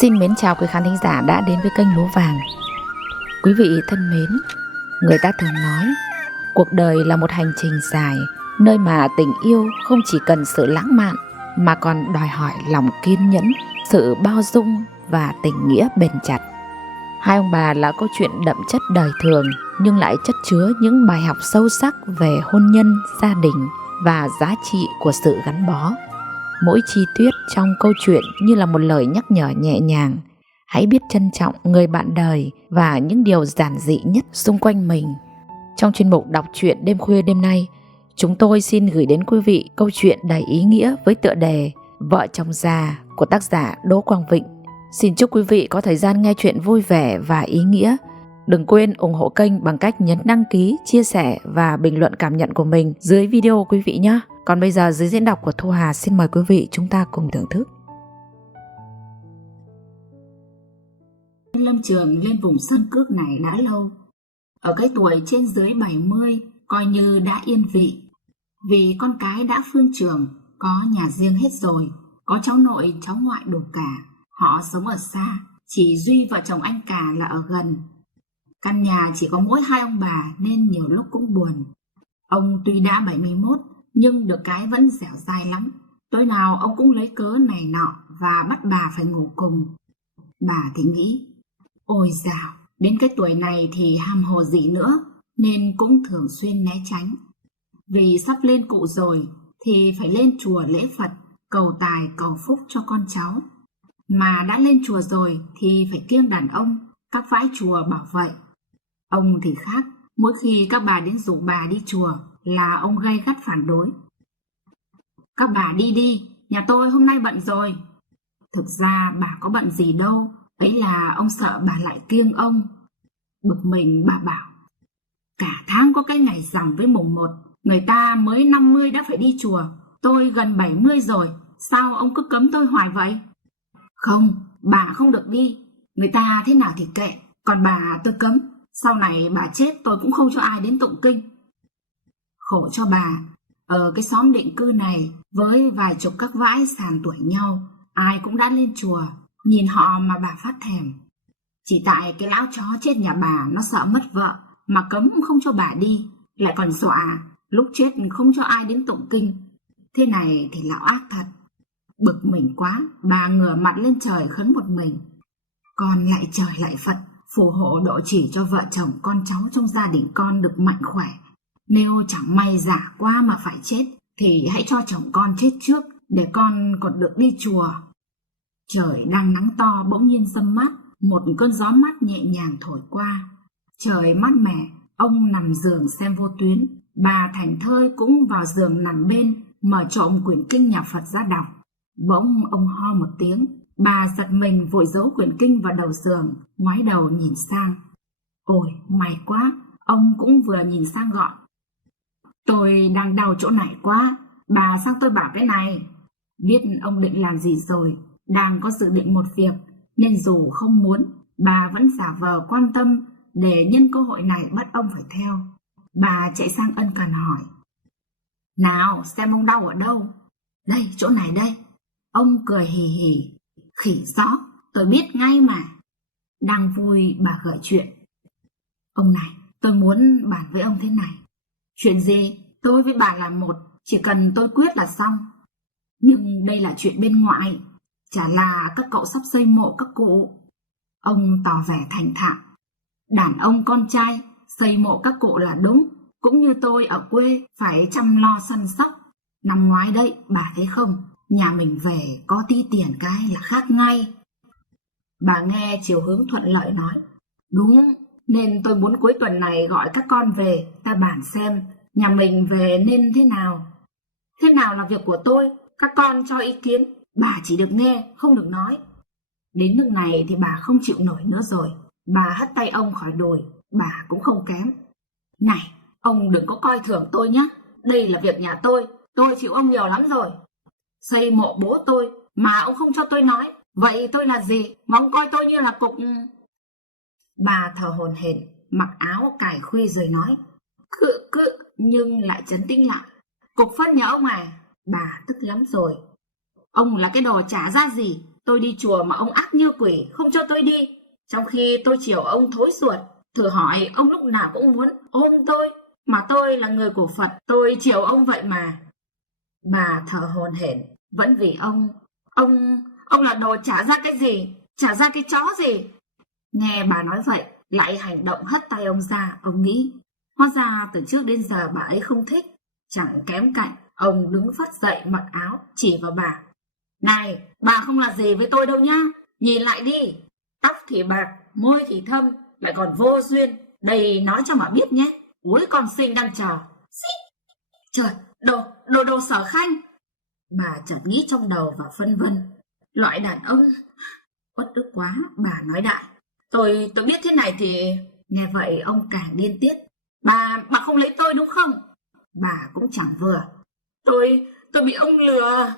Xin mến chào quý khán thính giả đã đến với kênh Lúa Vàng. Quý vị thân mến, người ta thường nói cuộc đời là một hành trình dài, nơi mà tình yêu không chỉ cần sự lãng mạn mà còn đòi hỏi lòng kiên nhẫn, sự bao dung và tình nghĩa bền chặt. Hai ông bà là câu chuyện đậm chất đời thường nhưng lại chất chứa những bài học sâu sắc về hôn nhân, gia đình và giá trị của sự gắn bó. Mỗi chi tiết trong câu chuyện như là một lời nhắc nhở nhẹ nhàng. Hãy biết trân trọng người bạn đời và những điều giản dị nhất xung quanh mình. Trong chuyên mục đọc truyện đêm khuya đêm nay, chúng tôi xin gửi đến quý vị câu chuyện đầy ý nghĩa với tựa đề Vợ chồng già của tác giả Đỗ Quang Vịnh. Xin chúc quý vị có thời gian nghe chuyện vui vẻ và ý nghĩa. Đừng quên ủng hộ kênh bằng cách nhấn đăng ký, chia sẻ và bình luận cảm nhận của mình dưới video quý vị nhé. Còn bây giờ dưới diễn đọc của Thu Hà, xin mời quý vị chúng ta cùng thưởng thức. Lâm Trường lên vùng sơn cước này đã lâu. Ở cái tuổi trên dưới 70 coi như đã yên vị. Vì con cái đã phương trường, có nhà riêng hết rồi, có cháu nội cháu ngoại đủ cả. Họ sống ở xa, chỉ duy vợ chồng anh cả là ở gần. Căn nhà chỉ có mỗi hai ông bà nên nhiều lúc cũng buồn. Ông tuy đã 71 nhưng được cái vẫn dẻo dai lắm. Tối nào ông cũng lấy cớ này nọ và bắt bà phải ngủ cùng. Bà thì nghĩ, ôi dào, đến cái tuổi này thì ham hồ gì nữa, nên cũng thường xuyên né tránh. Vì sắp lên cụ rồi thì phải lên chùa lễ Phật, cầu tài cầu phúc cho con cháu. Mà đã lên chùa rồi thì phải kiêng đàn ông, các vãi chùa bảo vậy. Ông thì khác, mỗi khi các bà đến rủ bà đi chùa là ông gay gắt phản đối. Các bà đi đi, nhà tôi hôm nay bận rồi. Thực ra bà có bận gì đâu, ấy là ông sợ bà lại kiêng ông. Bực mình bà bảo, cả tháng có cái ngày rằm với mùng 1, người ta mới 50 đã phải đi chùa, tôi gần 70 rồi, sao ông cứ cấm tôi hoài vậy? Không, bà không được đi, người ta thế nào thì kệ, còn bà tôi cấm, sau này bà chết tôi cũng không cho ai đến tụng kinh. Khổ cho bà, ở cái xóm định cư này với vài chục các vãi sàn tuổi nhau, ai cũng đã lên chùa, nhìn họ mà bà phát thèm. Chỉ tại cái lão chó chết nhà bà nó sợ mất vợ mà cấm không cho bà đi, lại còn dọa lúc chết không cho ai đến tụng kinh. Thế này thì lão ác thật. Bực mình quá, bà ngửa mặt lên trời khấn một mình. Con lại trời lại Phật, phù hộ độ chỉ cho vợ chồng con cháu trong gia đình con được mạnh khỏe. Nếu chẳng may giả quá mà phải chết thì hãy cho chồng con chết trước để con còn được đi chùa. Trời đang nắng to bỗng nhiên râm mát, một cơn gió mát nhẹ nhàng thổi qua. Trời mát mẻ, ông nằm giường xem vô tuyến. Bà thảnh thơi cũng vào giường nằm bên, mở trộm quyển kinh nhà Phật ra đọc. Bỗng ông ho một tiếng, bà giật mình vội giấu quyển kinh vào đầu giường, ngoái đầu nhìn sang. Ôi, may quá, ông cũng vừa nhìn sang gọi. Tôi đang đau chỗ này quá, bà sang tôi bảo cái này. Biết ông định làm gì rồi, đang có dự định một việc, nên dù không muốn, bà vẫn giả vờ quan tâm để nhân cơ hội này bắt ông phải theo. Bà chạy sang ân cần hỏi. Nào, xem ông đau ở đâu? Đây, chỗ này đây. Ông cười hì hì. Khỉ gió, tôi biết ngay mà. Đang vui bà gợi chuyện. Ông này, tôi muốn bàn với ông thế này. Chuyện gì? Tôi với bà là một, chỉ cần tôi quyết là xong. Nhưng đây là chuyện bên ngoại, chả là các cậu sắp xây mộ các cụ. Ông tỏ vẻ thành thạo. Đàn ông con trai xây mộ các cụ là đúng, cũng như tôi ở quê phải chăm lo săn sóc. Năm ngoái đấy, bà thấy không, nhà mình về có tí tiền cái là khác ngay. Bà nghe chiều hướng thuận lợi nói. Đúng, nên tôi muốn cuối tuần này gọi các con về, ta bàn xem nhà mình về nên thế nào. Thế nào là việc của tôi, các con cho ý kiến, bà chỉ được nghe, không được nói. Đến nước này thì bà không chịu nổi nữa rồi. Bà hất tay ông khỏi đùi, bà cũng không kém. Này, ông đừng có coi thường tôi nhé, đây là việc nhà tôi chịu ông nhiều lắm rồi. Xây mộ bố tôi mà ông không cho tôi nói, vậy tôi là gì mà ông coi tôi như là cục... Bà thở hổn hển, mặc áo cài khuy rồi nói. Cự nhưng lại trấn tĩnh lại. Cục phân nhà ông à? Bà tức lắm rồi. Ông là cái đồ chả ra gì, Tôi đi chùa mà ông ác như quỷ, không cho tôi đi. Trong khi tôi chiều ông thối ruột. Thử hỏi ông lúc nào cũng muốn ôm tôi. Mà tôi là người của Phật, tôi chiều ông vậy mà. Bà thở hổn hển, vẫn vì ông là đồ trả ra cái gì? Trả ra cái chó gì? Nghe bà nói vậy, lại hành động hất tay ông ra, ông nghĩ. Hóa ra từ trước đến giờ bà ấy không thích. Chẳng kém cạnh, ông đứng phắt dậy mặc áo, chỉ vào bà. Này, bà không là gì với tôi đâu nhá. Nhìn lại đi. Tóc thì bạc, môi thì thâm, lại còn vô duyên. Đây nói cho mà biết nhé. Úi con sinh đang chờ. Trời, đồ Sở Khanh. Bà chợt nghĩ trong đầu và phân vân. Loại đàn ông. Uất ức quá, bà nói đại. Tôi biết thế này thì... Nghe vậy ông càng điên tiết. Bà không lấy tôi đúng không? Bà cũng chẳng vừa. Tôi bị ông lừa.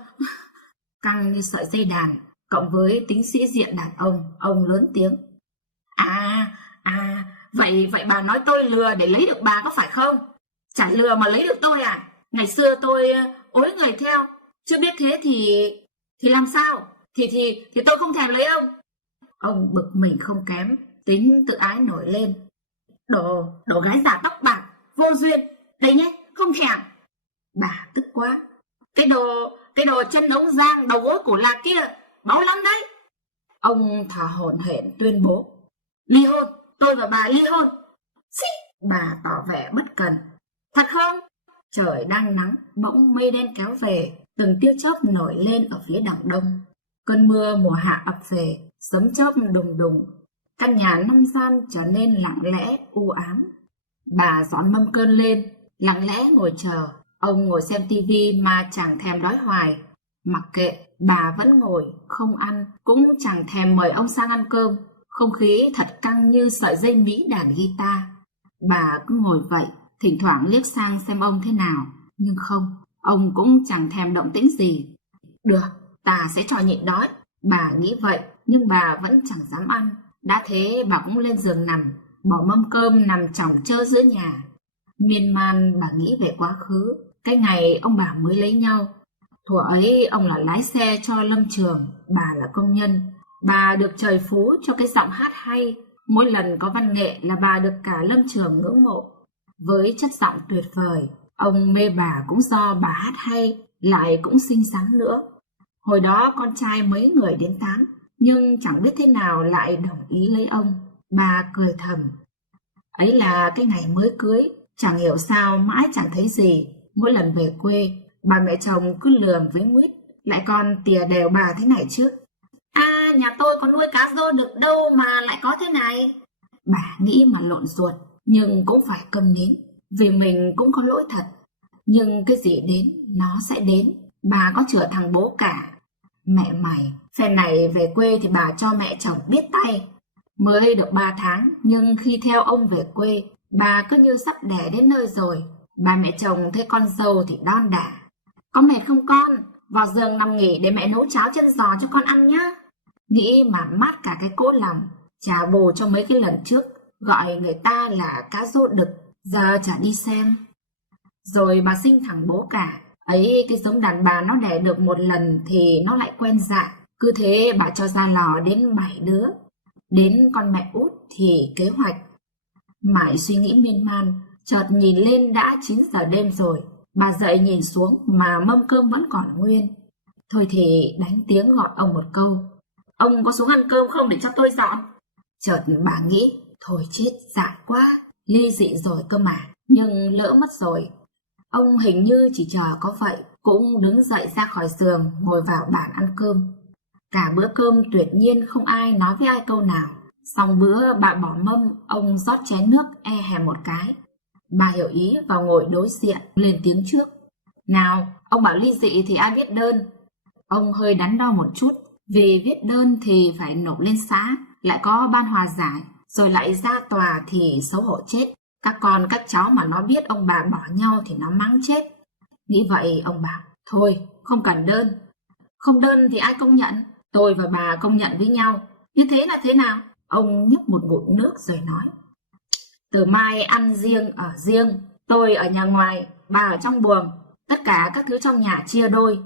Căng như sợi dây đàn, cộng với tính sĩ diện đàn ông lớn tiếng. Vậy bà nói tôi lừa để lấy được bà có phải không? Chả lừa mà lấy được tôi à? Ngày xưa tôi ối người theo, chưa biết thế thì làm sao? Thì tôi không thèm lấy ông. Ông bực mình không kém, tính tự ái nổi lên. Đồ gái già tóc bạc, vô duyên, đây nhé, không thèm. Bà tức quá. Cái đồ chân ống giang, đầu gối cổ lạc kia, báu lắm đấy. Ông thở hổn hển tuyên bố. Ly hôn, tôi và bà ly hôn. Bà tỏ vẻ bất cần. Thật không? Trời đang nắng, bỗng mây đen kéo về, từng tia chớp nổi lên ở phía đằng đông. Cơn mưa mùa hạ ập về, sấm chớp đùng đùng. Căn nhà 5 gian trở nên lặng lẽ, u ám. Bà dọn mâm cơm lên, lặng lẽ ngồi chờ. Ông ngồi xem tivi mà chẳng thèm đói hoài. Mặc kệ, bà vẫn ngồi, không ăn, cũng chẳng thèm mời ông sang ăn cơm. Không khí thật căng như sợi dây Mỹ đàn guitar. Bà cứ ngồi vậy, thỉnh thoảng liếc sang xem ông thế nào. Nhưng không, ông cũng chẳng thèm động tĩnh gì. Được, ta sẽ cho nhịn đói. Bà nghĩ vậy, nhưng bà vẫn chẳng dám ăn. Đã thế bà cũng lên giường nằm, bỏ mâm cơm nằm chỏng chơ giữa nhà. Miên man bà nghĩ về quá khứ, cái ngày ông bà mới lấy nhau. Thuở ấy ông là lái xe cho Lâm Trường, bà là công nhân. Bà được trời phú cho cái giọng hát hay. Mỗi lần có văn nghệ là bà được cả Lâm Trường ngưỡng mộ. Với chất giọng tuyệt vời, ông mê bà cũng do bà hát hay, lại cũng xinh xắn nữa. Hồi đó con trai mấy người đến tán, nhưng chẳng biết thế nào lại đồng ý lấy ông. Bà cười thầm. Ấy là cái ngày mới cưới, chẳng hiểu sao mãi chẳng thấy gì. Mỗi lần về quê, bà mẹ chồng cứ lườm với nguyết, lại còn tỉa đều bà thế này chứ. Nhà tôi có nuôi cá rô được đâu mà lại có thế này. Bà nghĩ mà lộn ruột, nhưng cũng phải câm nín, vì mình cũng có lỗi thật. Nhưng cái gì đến, nó sẽ đến. Bà có chừa thằng bố cả. Mẹ mày, phen này về quê thì bà cho mẹ chồng biết tay. Mới được 3 tháng, nhưng khi theo ông về quê, bà cứ như sắp đẻ đến nơi rồi. Bà mẹ chồng thấy con dâu thì đon đả. Có mệt không con? Vào giường nằm nghỉ để mẹ nấu cháo chân giò cho con ăn nhá. Nghĩ mà mát cả cái cỗ lòng. Trả bù cho mấy cái lần trước gọi người ta là cá rô đực, giờ chả đi xem. Rồi bà sinh thằng bố cả. Ấy cái giống đàn bà nó đẻ được một lần thì nó lại quen dạ. Cứ thế bà cho ra lò đến 7 đứa. Đến con mẹ út thì kế hoạch. Mãi suy nghĩ miên man, chợt nhìn lên đã 9 giờ đêm rồi. Bà dậy nhìn xuống mà mâm cơm vẫn còn nguyên. Thôi thì đánh tiếng gọi ông một câu. Ông có xuống ăn cơm không để cho tôi dọn? Chợt bà nghĩ, thôi chết dại quá, ly dị rồi cơ mà, nhưng lỡ mất rồi. Ông hình như chỉ chờ có vậy, cũng đứng dậy ra khỏi giường, ngồi vào bàn ăn cơm. Cả bữa cơm tuyệt nhiên không ai nói với ai câu nào. Xong bữa bà bỏ mâm, ông rót chén nước e hè một cái. Bà hiểu ý và ngồi đối diện, lên tiếng trước. Nào, ông bảo ly dị thì ai viết đơn? Ông hơi đắn đo một chút, vì viết đơn thì phải nộp lên xã, lại có ban hòa giải, rồi lại ra tòa thì xấu hổ chết. Các con các cháu mà nó biết ông bà bỏ nhau thì nó mắng chết. Nghĩ vậy ông bảo, thôi không cần đơn. Không đơn thì ai công nhận? Tôi và bà công nhận với nhau. Như thế là thế nào? Ông nhấp một ngụm nước rồi nói. Từ mai ăn riêng ở riêng, tôi ở nhà ngoài, bà ở trong buồng. Tất cả các thứ trong nhà chia đôi.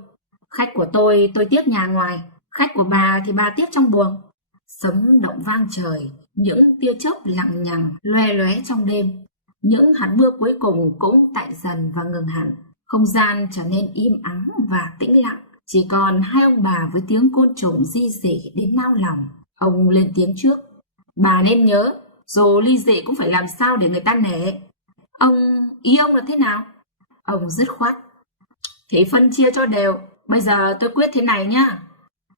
Khách của tôi tiếc nhà ngoài, Khách của bà thì bà tiếp trong buồng. Sấm động vang trời, những tia chớp lằng nhằng loe lóe trong đêm. Những hạt mưa cuối cùng cũng tạnh dần và ngừng hẳn. Không gian trở nên im ắng và tĩnh lặng. Chỉ còn hai ông bà với tiếng côn trùng ri rỉ đến nao lòng. Ông lên tiếng trước. Bà nên nhớ, dù ly dị cũng phải làm sao để người ta nể. Ý ông là thế nào? Ông dứt khoát. Thì phân chia cho đều. Bây giờ tôi quyết thế này nhá.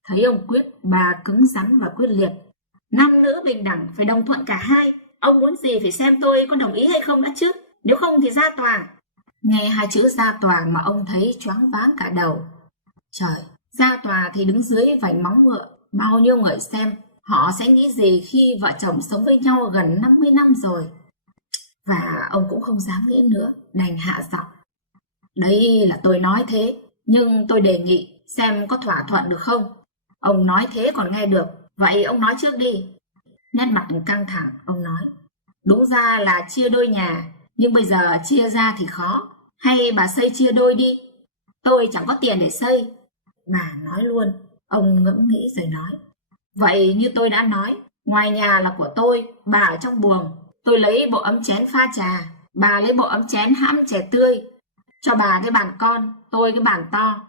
Thấy ông quyết, bà cứng rắn và quyết liệt. Nam nữ bình đẳng, phải đồng thuận cả hai. Ông muốn gì phải xem tôi có đồng ý hay không đã chứ. Nếu không thì ra tòa. Nghe hai chữ ra tòa mà ông thấy choáng váng cả đầu. Trời, ra tòa thì đứng dưới vành móng ngựa. Bao nhiêu người xem, họ sẽ nghĩ gì khi vợ chồng sống với nhau gần 50 năm rồi. Và ông cũng không dám nghĩ nữa, đành hạ giọng. Đấy là tôi nói thế, nhưng tôi đề nghị xem có thỏa thuận được không. Ông nói thế còn nghe được, vậy ông nói trước đi. Nét mặt căng thẳng, ông nói. Đúng ra là chia đôi nhà, nhưng bây giờ chia ra thì khó. Hay bà xây chia đôi đi. Tôi chẳng có tiền để xây. Bà nói luôn. Ông ngẫm nghĩ rồi nói. Vậy như tôi đã nói, ngoài nhà là của tôi, bà ở trong buồng. Tôi lấy bộ ấm chén pha trà, bà lấy bộ ấm chén hãm chè tươi. Cho bà cái bàn con, tôi cái bàn to.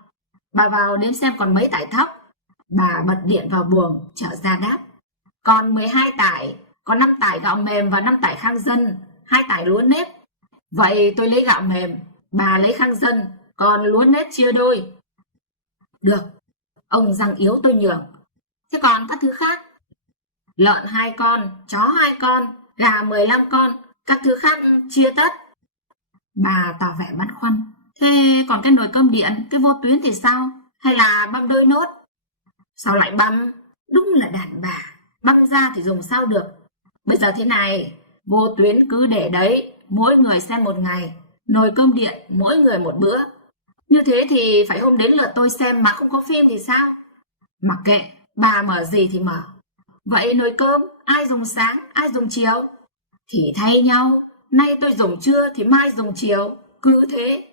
Bà vào đếm xem còn mấy tải thóc. Bà bật điện vào buồng, trở ra đáp. Còn 12 tải, có 5 tải gạo mềm và 5 tải khang dân, 2 tải lúa nếp. Vậy tôi lấy gạo mềm, bà lấy khang dân, còn lúa nếp chia đôi. Được, ông răng yếu tôi nhường. Thế còn các thứ khác? Lợn 2 con, chó 2 con, gà 15 con, các thứ khác chia tất. Bà tỏ vẻ băn khoăn. Thế còn cái nồi cơm điện, cái vô tuyến thì sao? Hay là băm đôi nốt? Sao lại băm? Đúng là đàn bà, băm ra thì dùng sao được. Bây giờ thế này, vô tuyến cứ để đấy, mỗi người xem một ngày. Nồi cơm điện, mỗi người một bữa. Như thế thì phải hôm đến lượt tôi xem mà không có phim thì sao? Mặc kệ, bà mở gì thì mở. Vậy nồi cơm, ai dùng sáng, ai dùng chiều? Thì thay nhau, nay tôi dùng trưa thì mai dùng chiều, cứ thế.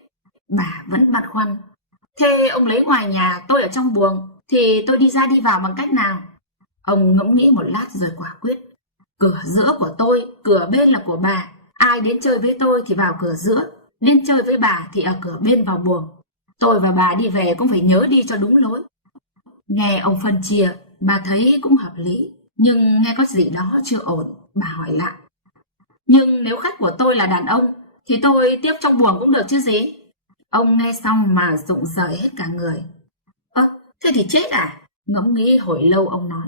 Bà vẫn băn khoăn. Thế ông lấy ngoài nhà, tôi ở trong buồng, thì tôi đi ra đi vào bằng cách nào? Ông ngẫm nghĩ một lát rồi quả quyết. Cửa giữa của tôi, cửa bên là của bà. Ai đến chơi với tôi thì vào cửa giữa, đến chơi với bà thì ở cửa bên vào buồng. Tôi và bà đi về cũng phải nhớ đi cho đúng lối. Nghe ông phân chia, bà thấy cũng hợp lý, nhưng nghe có gì đó chưa ổn, bà hỏi lại. Nhưng nếu khách của tôi là đàn ông, thì tôi tiếp trong buồng cũng được chứ gì? Ông nghe xong mà rụng rời hết cả người. Thế thì chết à? Ngẫm nghĩ hồi lâu ông nói.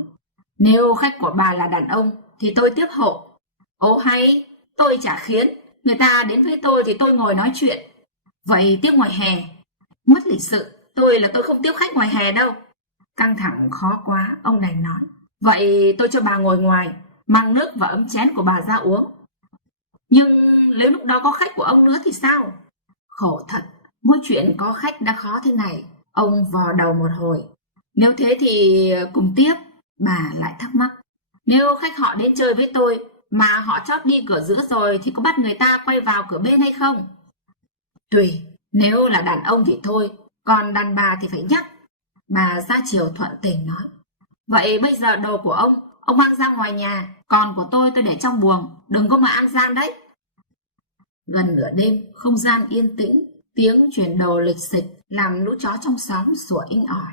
Nếu khách của bà là đàn ông, thì tôi tiếp hộ. Ồ hay, tôi chả khiến. Người ta đến với tôi thì tôi ngồi nói chuyện. Vậy tiếp ngoài hè? Mất lịch sự, tôi không tiếp khách ngoài hè đâu. Căng thẳng khó quá, ông đành nói. Vậy tôi cho bà ngồi ngoài, mang nước và ấm chén của bà ra uống. Nhưng nếu lúc đó có khách của ông nữa thì sao? Khổ thật, mỗi chuyện có khách đã khó thế này. Ông vò đầu một hồi. Nếu thế thì cùng tiếp. Bà lại thắc mắc. Nếu khách họ đến chơi với tôi mà họ chót đi cửa giữa rồi thì có bắt người ta quay vào cửa bên hay không? Tùy, nếu là đàn ông thì thôi, còn đàn bà thì phải nhắc. Bà ra chiều thuận tình nói. Vậy bây giờ đồ của ông mang ra ngoài nhà, còn của tôi để trong buồng, đừng có mà ăn gian đấy. Gần nửa đêm, không gian yên tĩnh, tiếng chuyển đồ lịch xịch làm lũ chó trong xóm sủa inh ỏi.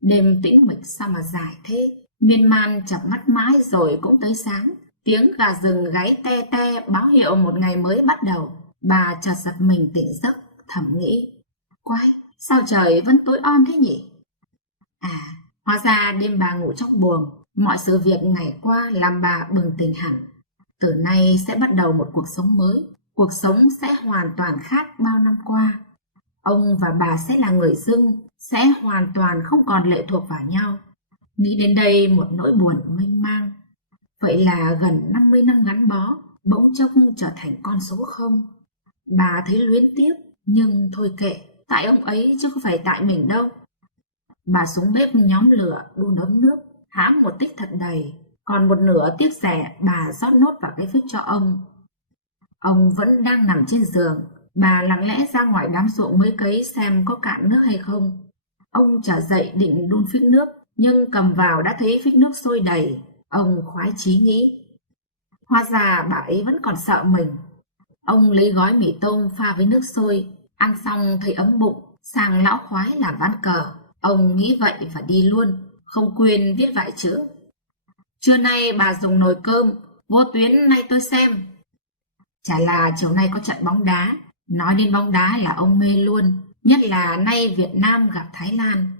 Đêm tĩnh mịch sao mà dài thế, miên man chợp mắt mãi rồi cũng tới sáng. Tiếng gà rừng gáy te te báo hiệu một ngày mới bắt đầu. Bà chợt giật mình tỉnh giấc, thầm nghĩ. Quái, sao trời vẫn tối om thế nhỉ? À, hóa ra đêm bà ngủ trong buồng, mọi sự việc ngày qua làm bà bừng tỉnh hẳn. Từ nay sẽ bắt đầu một cuộc sống mới, cuộc sống sẽ hoàn toàn khác bao năm qua. Ông và bà sẽ là người dưng, sẽ hoàn toàn không còn lệ thuộc vào nhau. Nghĩ đến đây một nỗi buồn mênh mang. Vậy là gần 50 năm gắn bó, bỗng chốc trở thành con số 0. Bà thấy luyến tiếc, nhưng thôi kệ, tại ông ấy chứ không phải tại mình đâu. Bà xuống bếp nhóm lửa đun ấm nước, hãm một tích thật đầy, còn một nửa tiếc rẻ bà rót nốt vào cái phích cho ông. Ông vẫn đang nằm trên giường, bà lặng lẽ ra ngoài đám ruộng mới cấy xem có cạn nước hay không. Ông trở dậy định đun phích nước, nhưng cầm vào đã thấy phích nước sôi đầy. Ông khoái chí nghĩ, hóa ra bà ấy vẫn còn sợ mình. Ông lấy gói mì tôm pha với nước sôi, ăn xong thấy ấm bụng, sang lão khoái làm ván cờ. Ông nghĩ vậy và đi luôn, không quên viết vài chữ. Trưa nay bà dùng nồi cơm, vô tuyến nay tôi xem. Chả là chiều nay có trận bóng đá. Nói đến bóng đá là ông mê luôn, nhất là nay Việt Nam gặp Thái Lan.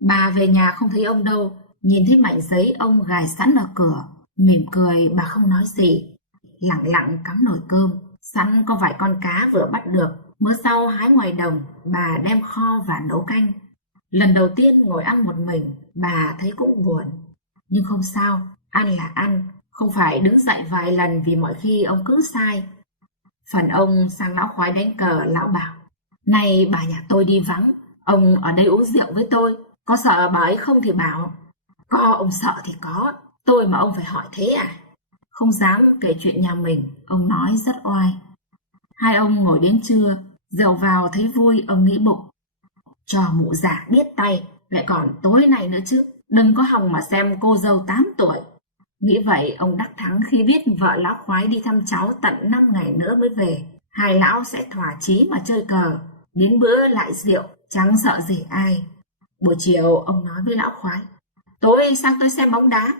Bà về nhà không thấy ông đâu, nhìn thấy mảnh giấy ông gài sẵn ở cửa. Mỉm cười, bà không nói gì, lặng lặng cắm nồi cơm. Sẵn có vài con cá vừa bắt được, mớ rau hái ngoài đồng, bà đem kho và nấu canh. Lần đầu tiên ngồi ăn một mình, bà thấy cũng buồn. Nhưng không sao, ăn là ăn, không phải đứng dậy vài lần vì mọi khi ông cứ sai. Phần ông sang lão khoái đánh cờ, lão bảo, nay bà nhà tôi đi vắng, ông ở đây uống rượu với tôi, có sợ bà ấy không thì bảo. Có, ông sợ thì có, tôi mà ông phải hỏi thế à? Không dám kể chuyện nhà mình, ông nói rất oai. Hai ông ngồi đến trưa, rượu vào thấy vui, ông nghĩ bụng, cho mụ già biết tay, lại còn tối nay nữa chứ, đừng có hòng mà xem cô dâu 8 tuổi. Nghĩ vậy ông đắc thắng khi biết vợ lão khoái đi thăm cháu tận 5 ngày nữa mới về. Hai lão sẽ thỏa chí mà chơi cờ, đến bữa lại rượu, chẳng sợ gì ai. Buổi chiều ông nói với lão khoái, tối sang tôi xem bóng đá.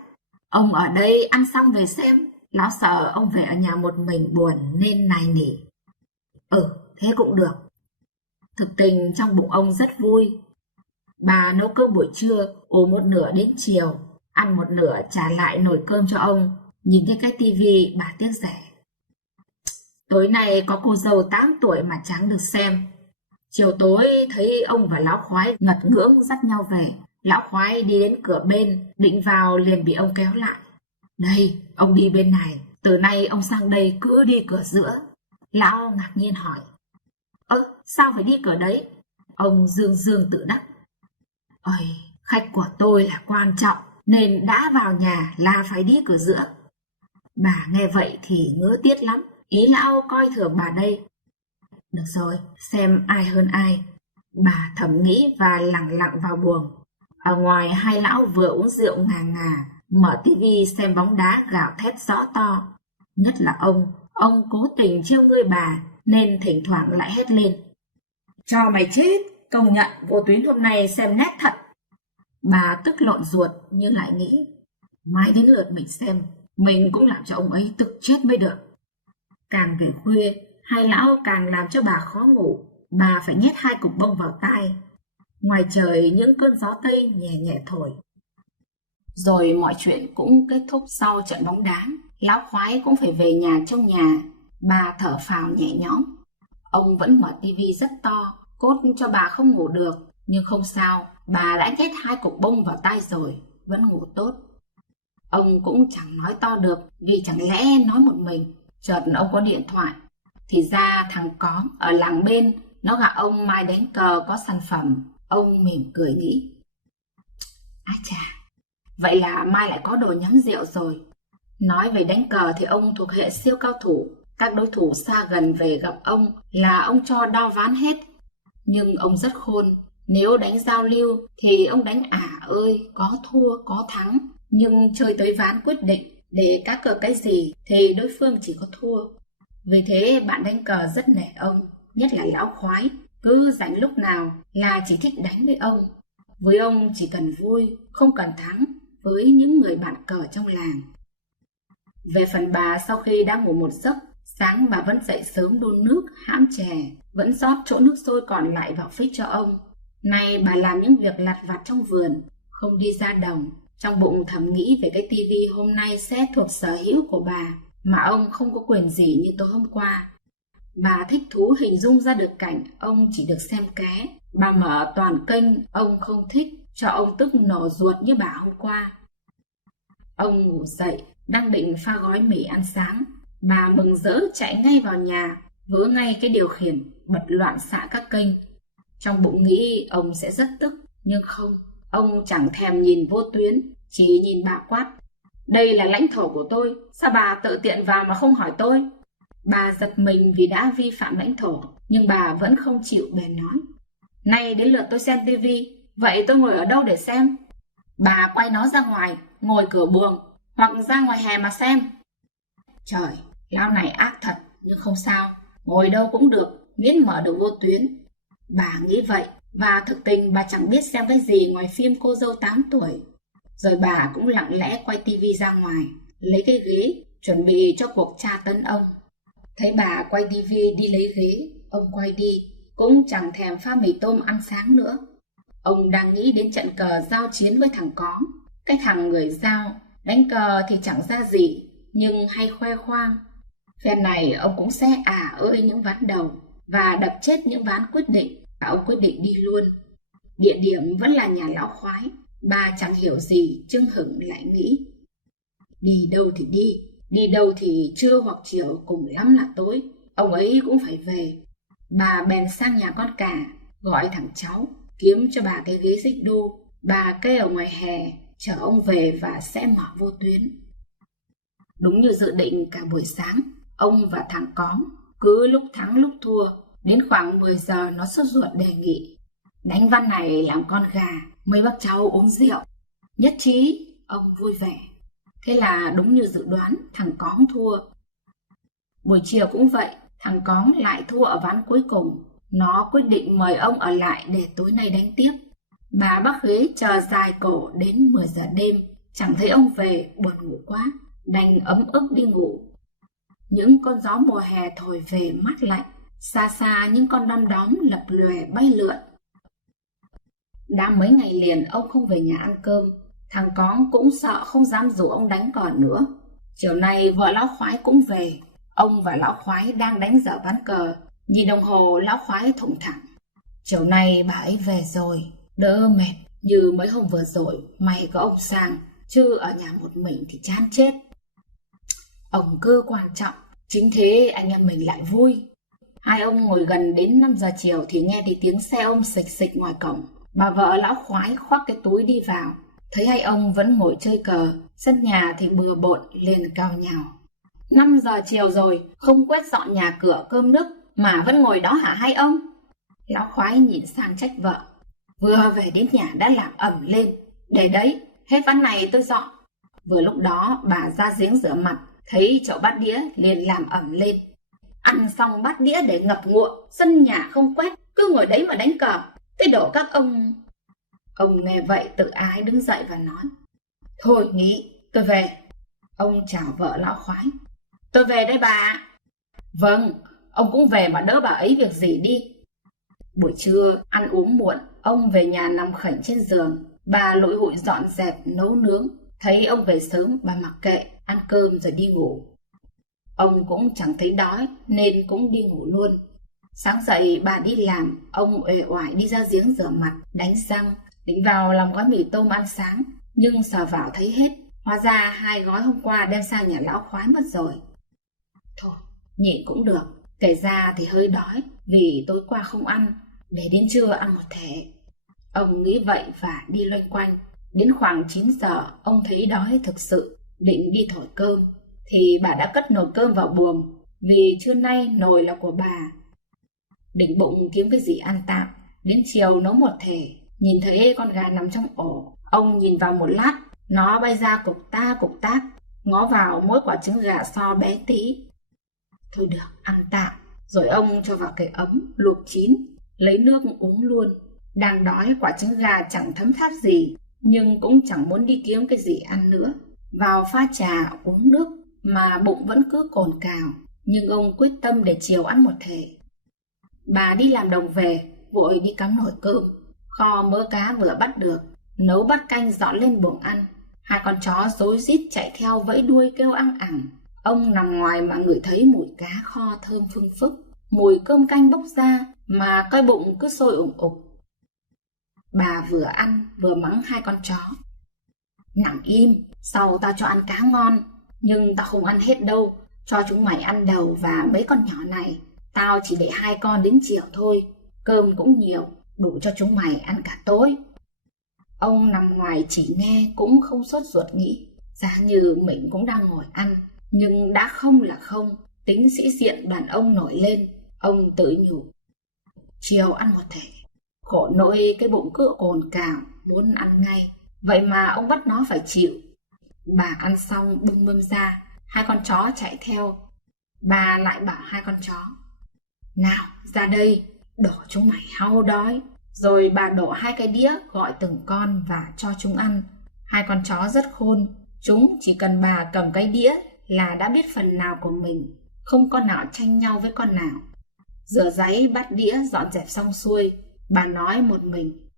Ông ở đây ăn xong về xem. Lão sợ ông về ở nhà một mình buồn nên nài nỉ. Thế cũng được. Thực tình trong bụng ông rất vui. Bà nấu cơm buổi trưa, ủ một nửa đến chiều, ăn một nửa trả lại nồi cơm cho ông. Nhìn thấy cái tivi bà tiếc rẻ. Tối nay có cô dâu 8 tuổi mà chẳng được xem. Chiều tối thấy ông và lão khoái ngật ngưỡng dắt nhau về. Lão khoái đi đến cửa bên, định vào liền bị ông kéo lại. Đây, ông đi bên này, từ nay ông sang đây cứ đi cửa giữa. Lão ngạc nhiên hỏi, sao phải đi cửa đấy? Ông dương dương tự đắc, ôi, khách của tôi là quan trọng, nên đã vào nhà là phải đi cửa giữa. Bà nghe vậy thì ngứa tiếc lắm, ý lão coi thường bà đây. Được rồi, xem ai hơn ai. Bà thầm nghĩ và lẳng lặng vào buồng. Ở ngoài hai lão vừa uống rượu ngà ngà, mở tivi xem bóng đá gào thét rõ to. Nhất là ông cố tình trêu ngươi bà, nên thỉnh thoảng lại hét lên. Cho mày chết, công nhận vô tuyến hôm nay xem nét thật. Bà tức lộn ruột nhưng lại nghĩ, mai đến lượt mình xem, mình cũng làm cho ông ấy tức chết mới được. Càng về khuya, hai lão càng làm cho bà khó ngủ. Bà phải nhét 2 cục bông vào tai. Ngoài trời những cơn gió tây nhẹ nhẹ thổi. Rồi mọi chuyện cũng kết thúc sau trận bóng đá. Lão khoái cũng phải về nhà trong nhà. Bà thở phào nhẹ nhõm. Ông vẫn mở tivi rất to, cốt cho bà không ngủ được. Nhưng không sao, bà đã nhét 2 cục bông vào tai rồi, vẫn ngủ tốt. Ông cũng chẳng nói to được, vì chẳng lẽ nói một mình. Chợt ông có điện thoại. Thì ra thằng Có ở làng bên, nó gạ ông mai đánh cờ có sản phẩm. Ông mỉm cười nghĩ, ái chà, vậy là mai lại có đồ nhắm rượu rồi. Nói về đánh cờ thì ông thuộc hệ siêu cao thủ. Các đối thủ xa gần về gặp ông là ông cho đo ván hết. Nhưng ông rất khôn. Nếu đánh giao lưu thì ông đánh ơi, có thua có thắng. Nhưng chơi tới ván quyết định để cá cược cái gì thì đối phương chỉ có thua. Vì thế bạn đánh cờ rất nể ông, nhất là lão khoái. Cứ rảnh lúc nào là chỉ thích đánh với ông. Với ông chỉ cần vui, không cần thắng với những người bạn cờ trong làng. Về phần bà, sau khi đã ngủ một giấc, sáng bà vẫn dậy sớm đun nước, hãm chè, vẫn rót chỗ nước sôi còn lại vào phích cho ông. Nay bà làm những việc lặt vặt trong vườn, không đi ra đồng. Trong bụng thầm nghĩ về cái tivi hôm nay sẽ thuộc sở hữu của bà, mà ông không có quyền gì như tối hôm qua. Bà thích thú hình dung ra được cảnh ông chỉ được xem ké. Bà mở toàn kênh, ông không thích, cho ông tức nổ ruột như bà hôm qua. Ông ngủ dậy, đang định pha gói mì ăn sáng. Bà mừng rỡ chạy ngay vào nhà, vớ ngay cái điều khiển, bật loạn xạ các kênh. Trong bụng nghĩ ông sẽ rất tức, nhưng không, ông chẳng thèm nhìn vô tuyến, chỉ nhìn bà quát. Đây là lãnh thổ của tôi, sao bà tự tiện vào mà không hỏi tôi? Bà giật mình vì đã vi phạm lãnh thổ, nhưng bà vẫn không chịu bèn nói. Nay đến lượt tôi xem tivi, vậy tôi ngồi ở đâu để xem? Bà quay nó ra ngoài, ngồi cửa buồng, hoặc ra ngoài hè mà xem. Trời, lão này ác thật, nhưng không sao, ngồi đâu cũng được, miễn mở được vô tuyến. Bà nghĩ vậy, và thực tình bà chẳng biết xem cái gì ngoài phim Cô dâu 8 tuổi. Rồi bà cũng lặng lẽ quay tivi ra ngoài, lấy cái ghế, chuẩn bị cho cuộc tra tấn ông. Thấy bà quay tivi đi lấy ghế, ông quay đi, cũng chẳng thèm pha mì tôm ăn sáng nữa. Ông đang nghĩ đến trận cờ giao chiến với thằng Cóm, cái thằng người Dao, đánh cờ thì chẳng ra gì, nhưng hay khoe khoang. Phen này ông cũng sẽ ơi những ván đầu, và đập chết những ván quyết định, và ông quyết định đi luôn. Địa điểm vẫn là nhà lão khoái. Bà chẳng hiểu gì, chưng hửng lại nghĩ. Đi đâu thì đi đâu thì trưa hoặc chiều, cùng lắm là tối, ông ấy cũng phải về. Bà bèn sang nhà con Cả, gọi thằng cháu, kiếm cho bà cái ghế xích đu. Bà kê ở ngoài hè, chờ ông về và sẽ mở vô tuyến. Đúng như dự định, cả buổi sáng, ông và thằng Cóm cứ lúc thắng lúc thua. Đến khoảng 10 giờ nó sốt ruột đề nghị đánh ván này làm con gà, mấy bác cháu uống rượu. Nhất trí, ông vui vẻ. Thế là đúng như dự đoán, thằng Cóm thua. Buổi chiều cũng vậy, thằng Cóm lại thua ở ván cuối cùng. Nó quyết định mời ông ở lại để tối nay đánh tiếp. Bà bác ghế chờ dài cổ đến 10 giờ đêm, chẳng thấy ông về, buồn ngủ quá, đành ấm ức đi ngủ. Những con gió mùa hè thổi về mát lạnh, xa xa những con đom đóm lập lòe bay lượn. Đã mấy ngày liền ông không về nhà ăn cơm. Thằng Cóm cũng sợ không dám rủ ông đánh cờ nữa. Chiều nay vợ lão khoái cũng về. Ông và lão khoái đang đánh dở ván cờ. Nhìn đồng hồ, lão khoái thủng thẳng. Chiều nay bà ấy về rồi, đỡ mệt. Như mấy hôm vừa rồi mày có ông sang, chứ ở nhà một mình thì chán chết. Ông cơ quan trọng, chính thế anh em mình lại vui. Hai ông ngồi gần đến 5 giờ chiều thì nghe thấy tiếng xe ông xịch xịch ngoài cổng. Bà vợ lão khoái khoác cái túi đi vào, thấy hai ông vẫn ngồi chơi cờ, sân nhà thì bừa bộn, liền cào nhào. 5 giờ chiều rồi, không quét dọn nhà cửa cơm nước mà vẫn ngồi đó hả hai ông? Lão khoái nhìn sang trách vợ. Vừa về đến nhà đã làm ẩm lên. Để đấy, hết ván này tôi dọn. Vừa lúc đó bà ra giếng rửa mặt, thấy chậu bát đĩa liền làm ẩm lên. Ăn xong bát đĩa để ngập ngụa, sân nhà không quét, cứ ngồi đấy mà đánh cờ. Thế đổ các ông... Ông nghe vậy tự ái đứng dậy và nói. Thôi nghỉ, tôi về. Ông chào vợ lão khoái. Tôi về đây bà. Vâng, ông cũng về mà đỡ bà ấy việc gì đi. Buổi trưa ăn uống muộn, ông về nhà nằm khảnh trên giường. Bà lụi hụi dọn dẹp nấu nướng. Thấy ông về sớm, bà mặc kệ, ăn cơm rồi đi ngủ. Ông cũng chẳng thấy đói nên cũng đi ngủ luôn. Sáng dậy bà đi làm, ông uể oải đi ra giếng rửa mặt, đánh răng, định vào làm gói mì tôm ăn sáng, nhưng sờ vào thấy hết. Hóa ra 2 gói hôm qua đem sang nhà lão khoái mất rồi. Thôi, nhịn cũng được, kể ra thì hơi đói vì tối qua không ăn, để đến trưa ăn một thể. Ông nghĩ vậy và đi loanh quanh. Đến khoảng 9 giờ ông thấy đói thực sự, định đi thổi cơm thì bà đã cất nồi cơm vào buồng, vì trưa nay nồi là của bà. Định bụng kiếm cái gì ăn tạm, đến chiều nấu một thể. Nhìn thấy con gà nằm trong ổ, ông nhìn vào một lát, nó bay ra cục tác, ngó vào mỗi quả trứng gà so bé tí. Thôi được, ăn tạm. Rồi ông cho vào cái ấm luộc chín, lấy nước uống luôn. Đang đói, quả trứng gà chẳng thấm tháp gì, nhưng cũng chẳng muốn đi kiếm cái gì ăn nữa. Vào pha trà uống nước mà bụng vẫn cứ cồn cào, nhưng ông quyết tâm để chiều ăn một thể. Bà đi làm đồng về, vội đi cắm nồi cơm. Kho mỡ cá vừa bắt được, nấu bát canh dọn lên buồng ăn. 2 con chó rối rít chạy theo vẫy đuôi kêu ăng ẳng. Ông nằm ngoài mà ngửi thấy mùi cá kho thơm phưng phức, mùi cơm canh bốc ra mà coi bụng cứ sôi ủng ục. Bà vừa ăn vừa mắng 2 con chó. Nằm im, sau tao cho ăn cá ngon, nhưng tao không ăn hết đâu, cho chúng mày ăn đầu và mấy con nhỏ này. Tao chỉ để 2 con đến chiều thôi, cơm cũng nhiều, đủ cho chúng mày ăn cả tối. Ông nằm ngoài chỉ nghe cũng không sốt ruột nghĩ, giá như mình cũng đang ngồi ăn, nhưng đã không là không, tính sĩ diện đàn ông nổi lên. Ông tự nhủ, chiều ăn một thể, khổ nỗi cái bụng cứ cồn cào, muốn ăn ngay. Vậy mà ông bắt nó phải chịu. Bà ăn xong bưng mâm ra, hai con chó chạy theo. Bà lại bảo hai con chó: nào, ra đây, đổ chúng mày hao đói. Rồi bà đổ hai cái đĩa gọi từng con và cho chúng ăn. Hai con chó rất khôn, chúng chỉ cần bà cầm cái đĩa là đã biết phần nào của mình, không con nào tranh nhau với con nào. Rửa ráy bát đĩa dọn dẹp xong xuôi, bà nói một mình: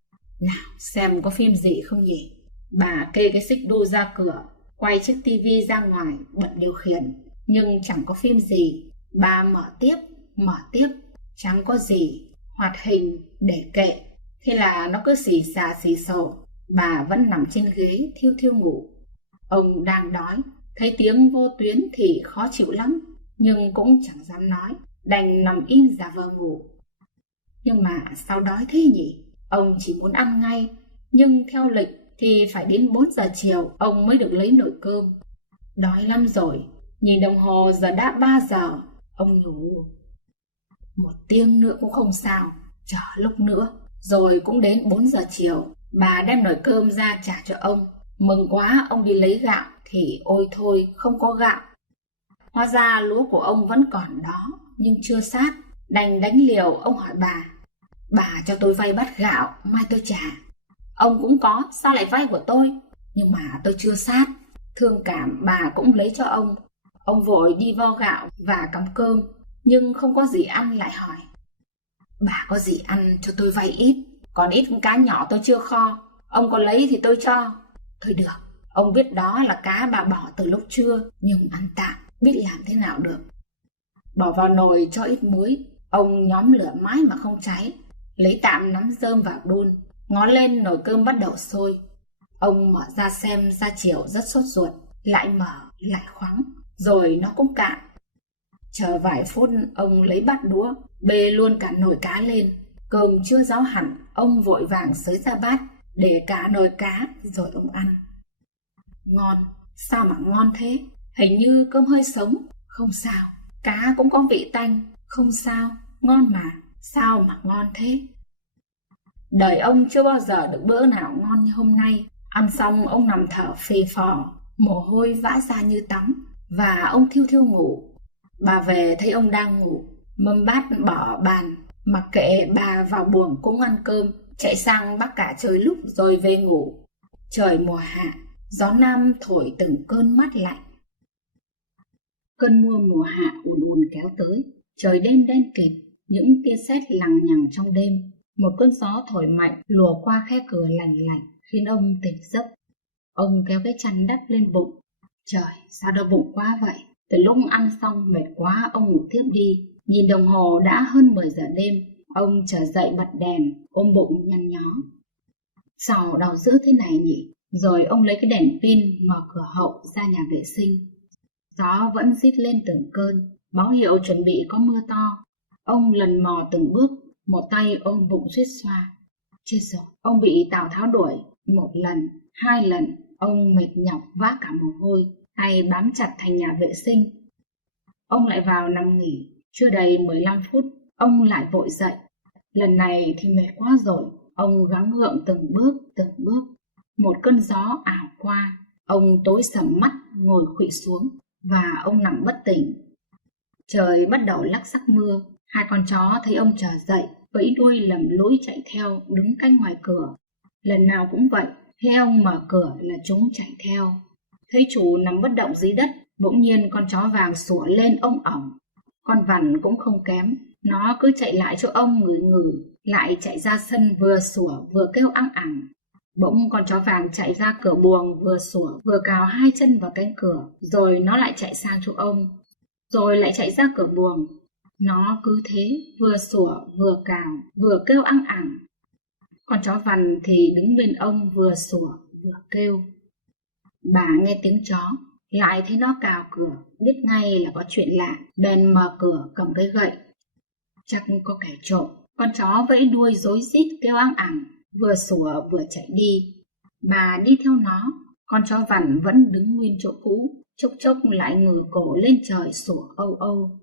nào, xem có phim gì không nhỉ? Bà kê cái xích đu ra cửa, quay chiếc tivi ra ngoài, bật điều khiển, nhưng chẳng có phim gì. Bà mở tiếp, chẳng có gì, hoạt hình, để kệ. Thế là nó cứ xì xà xì xồ. Bà vẫn nằm trên ghế thiêu thiêu ngủ. Ông đang đói, thấy tiếng vô tuyến thì khó chịu lắm, nhưng cũng chẳng dám nói, đành nằm im giả vờ ngủ. Nhưng mà sao đói thế nhỉ? Ông chỉ muốn ăn ngay, nhưng theo lịch thì phải đến 4 giờ chiều ông mới được lấy nồi cơm. Đói lắm rồi, nhìn đồng hồ giờ đã 3 giờ. Ông nhủ: một tiếng nữa cũng không sao, chờ lúc nữa. Rồi cũng đến 4 giờ chiều, bà đem nồi cơm ra trả cho ông. Mừng quá, ông đi lấy gạo thì ôi thôi, không có gạo. Hóa ra lúa của ông vẫn còn đó, nhưng chưa sát. Đành đánh liều, ông hỏi bà cho tôi vay bát gạo, mai tôi trả. Ông cũng có, sao lại vay của tôi? Nhưng mà tôi chưa sát. Thương cảm, bà cũng lấy cho ông. Ông vội đi vo gạo và cắm cơm, nhưng không có gì ăn, lại hỏi: bà có gì ăn cho tôi vay ít, còn ít cá nhỏ tôi chưa kho, ông có lấy thì tôi cho. Thôi được, ông biết đó là cá bà bỏ từ lúc trưa, nhưng ăn tạm, biết làm thế nào được. Bỏ vào nồi cho ít muối, ông nhóm lửa mãi mà không cháy, lấy tạm nắm rơm vào đun, ngó lên nồi cơm bắt đầu sôi. Ông mở ra xem ra chiều rất sốt ruột, lại mở, lại khoắng, rồi nó cũng cạn. Chờ vài phút, ông lấy bát đũa, bê luôn cả nồi cá lên. Cơm chưa ráo hẳn, ông vội vàng xới ra bát, để cả nồi cá, rồi ông ăn. Ngon, sao mà ngon thế? Hình như cơm hơi sống. Không sao. Cá cũng có vị tanh. Không sao, ngon mà. Sao mà ngon thế? Đời ông chưa bao giờ được bữa nào ngon như hôm nay. Ăn xong ông nằm thở phì phò, mồ hôi vã ra như tắm, và ông thiêu thiêu ngủ. Bà về thấy ông đang ngủ, mâm bát bỏ bàn, mặc kệ bà vào buồng cũng ăn cơm, chạy sang bắt cả trời lúc rồi về ngủ. Trời mùa hạ, gió nam thổi từng cơn mát lạnh. Cơn mưa mùa hạ ùn ùn kéo tới, trời đêm đen kịt, những tia sét lằng nhằng trong đêm. Một cơn gió thổi mạnh lùa qua khe cửa lành lạnh, khiến ông tỉnh giấc. Ông kéo cái chăn đắp lên bụng. Trời, sao đau bụng quá vậy? Từ lúc ăn xong mệt quá, ông ngủ thiếp đi. Nhìn đồng hồ đã hơn 10 giờ đêm, ông trở dậy bật đèn, ôm bụng nhăn nhó. Sao đau dữ thế này nhỉ? Rồi ông lấy cái đèn pin mở cửa hậu ra nhà vệ sinh. Gió vẫn rít lên từng cơn, báo hiệu chuẩn bị có mưa to. Ông lần mò từng bước, một tay ôm bụng suýt xoa. Chết rồi, ông bị Tào Tháo đuổi. Một lần, hai lần, ông mệt nhọc vác cả mồ hôi, tay bám chặt thành nhà vệ sinh. Ông lại vào nằm nghỉ. Chưa đầy 15 phút, ông lại vội dậy. Lần này thì mệt quá rồi, ông gắng gượng từng bước. Một cơn gió ảo qua, ông tối sầm mắt, ngồi khuỵu xuống, và ông nằm bất tỉnh. Trời bắt đầu lắc xắc mưa. Hai con chó thấy ông trở dậy, vẫy đuôi lầm lũi chạy theo, đứng canh ngoài cửa. Lần nào cũng vậy, khi ông mở cửa là chúng chạy theo. Thấy chủ nằm bất động dưới đất, bỗng nhiên con chó vàng sủa lên ong ỏng. Con vằn cũng không kém, nó cứ chạy lại chỗ ông ngửi ngửi, lại chạy ra sân vừa sủa vừa kêu ăng ẳng. Bỗng con chó vàng chạy ra cửa buồng, vừa sủa vừa cào hai chân vào cánh cửa, rồi nó lại chạy sang chỗ ông, rồi lại chạy ra cửa buồng. Nó cứ thế, vừa sủa vừa cào vừa kêu ăng ẳng. Con chó vằn thì đứng bên ông vừa sủa vừa kêu. Bà nghe tiếng chó, lại thấy nó cào cửa, biết ngay là có chuyện lạ, bèn mở cửa cầm cái gậy. Chắc có kẻ trộm. Con chó vẫy đuôi rối rít kêu ăng ẳng, vừa sủa vừa chạy đi. Bà đi theo nó. Con chó vằn vẫn đứng nguyên chỗ cũ, chốc chốc lại ngửa cổ lên trời sủa âu âu.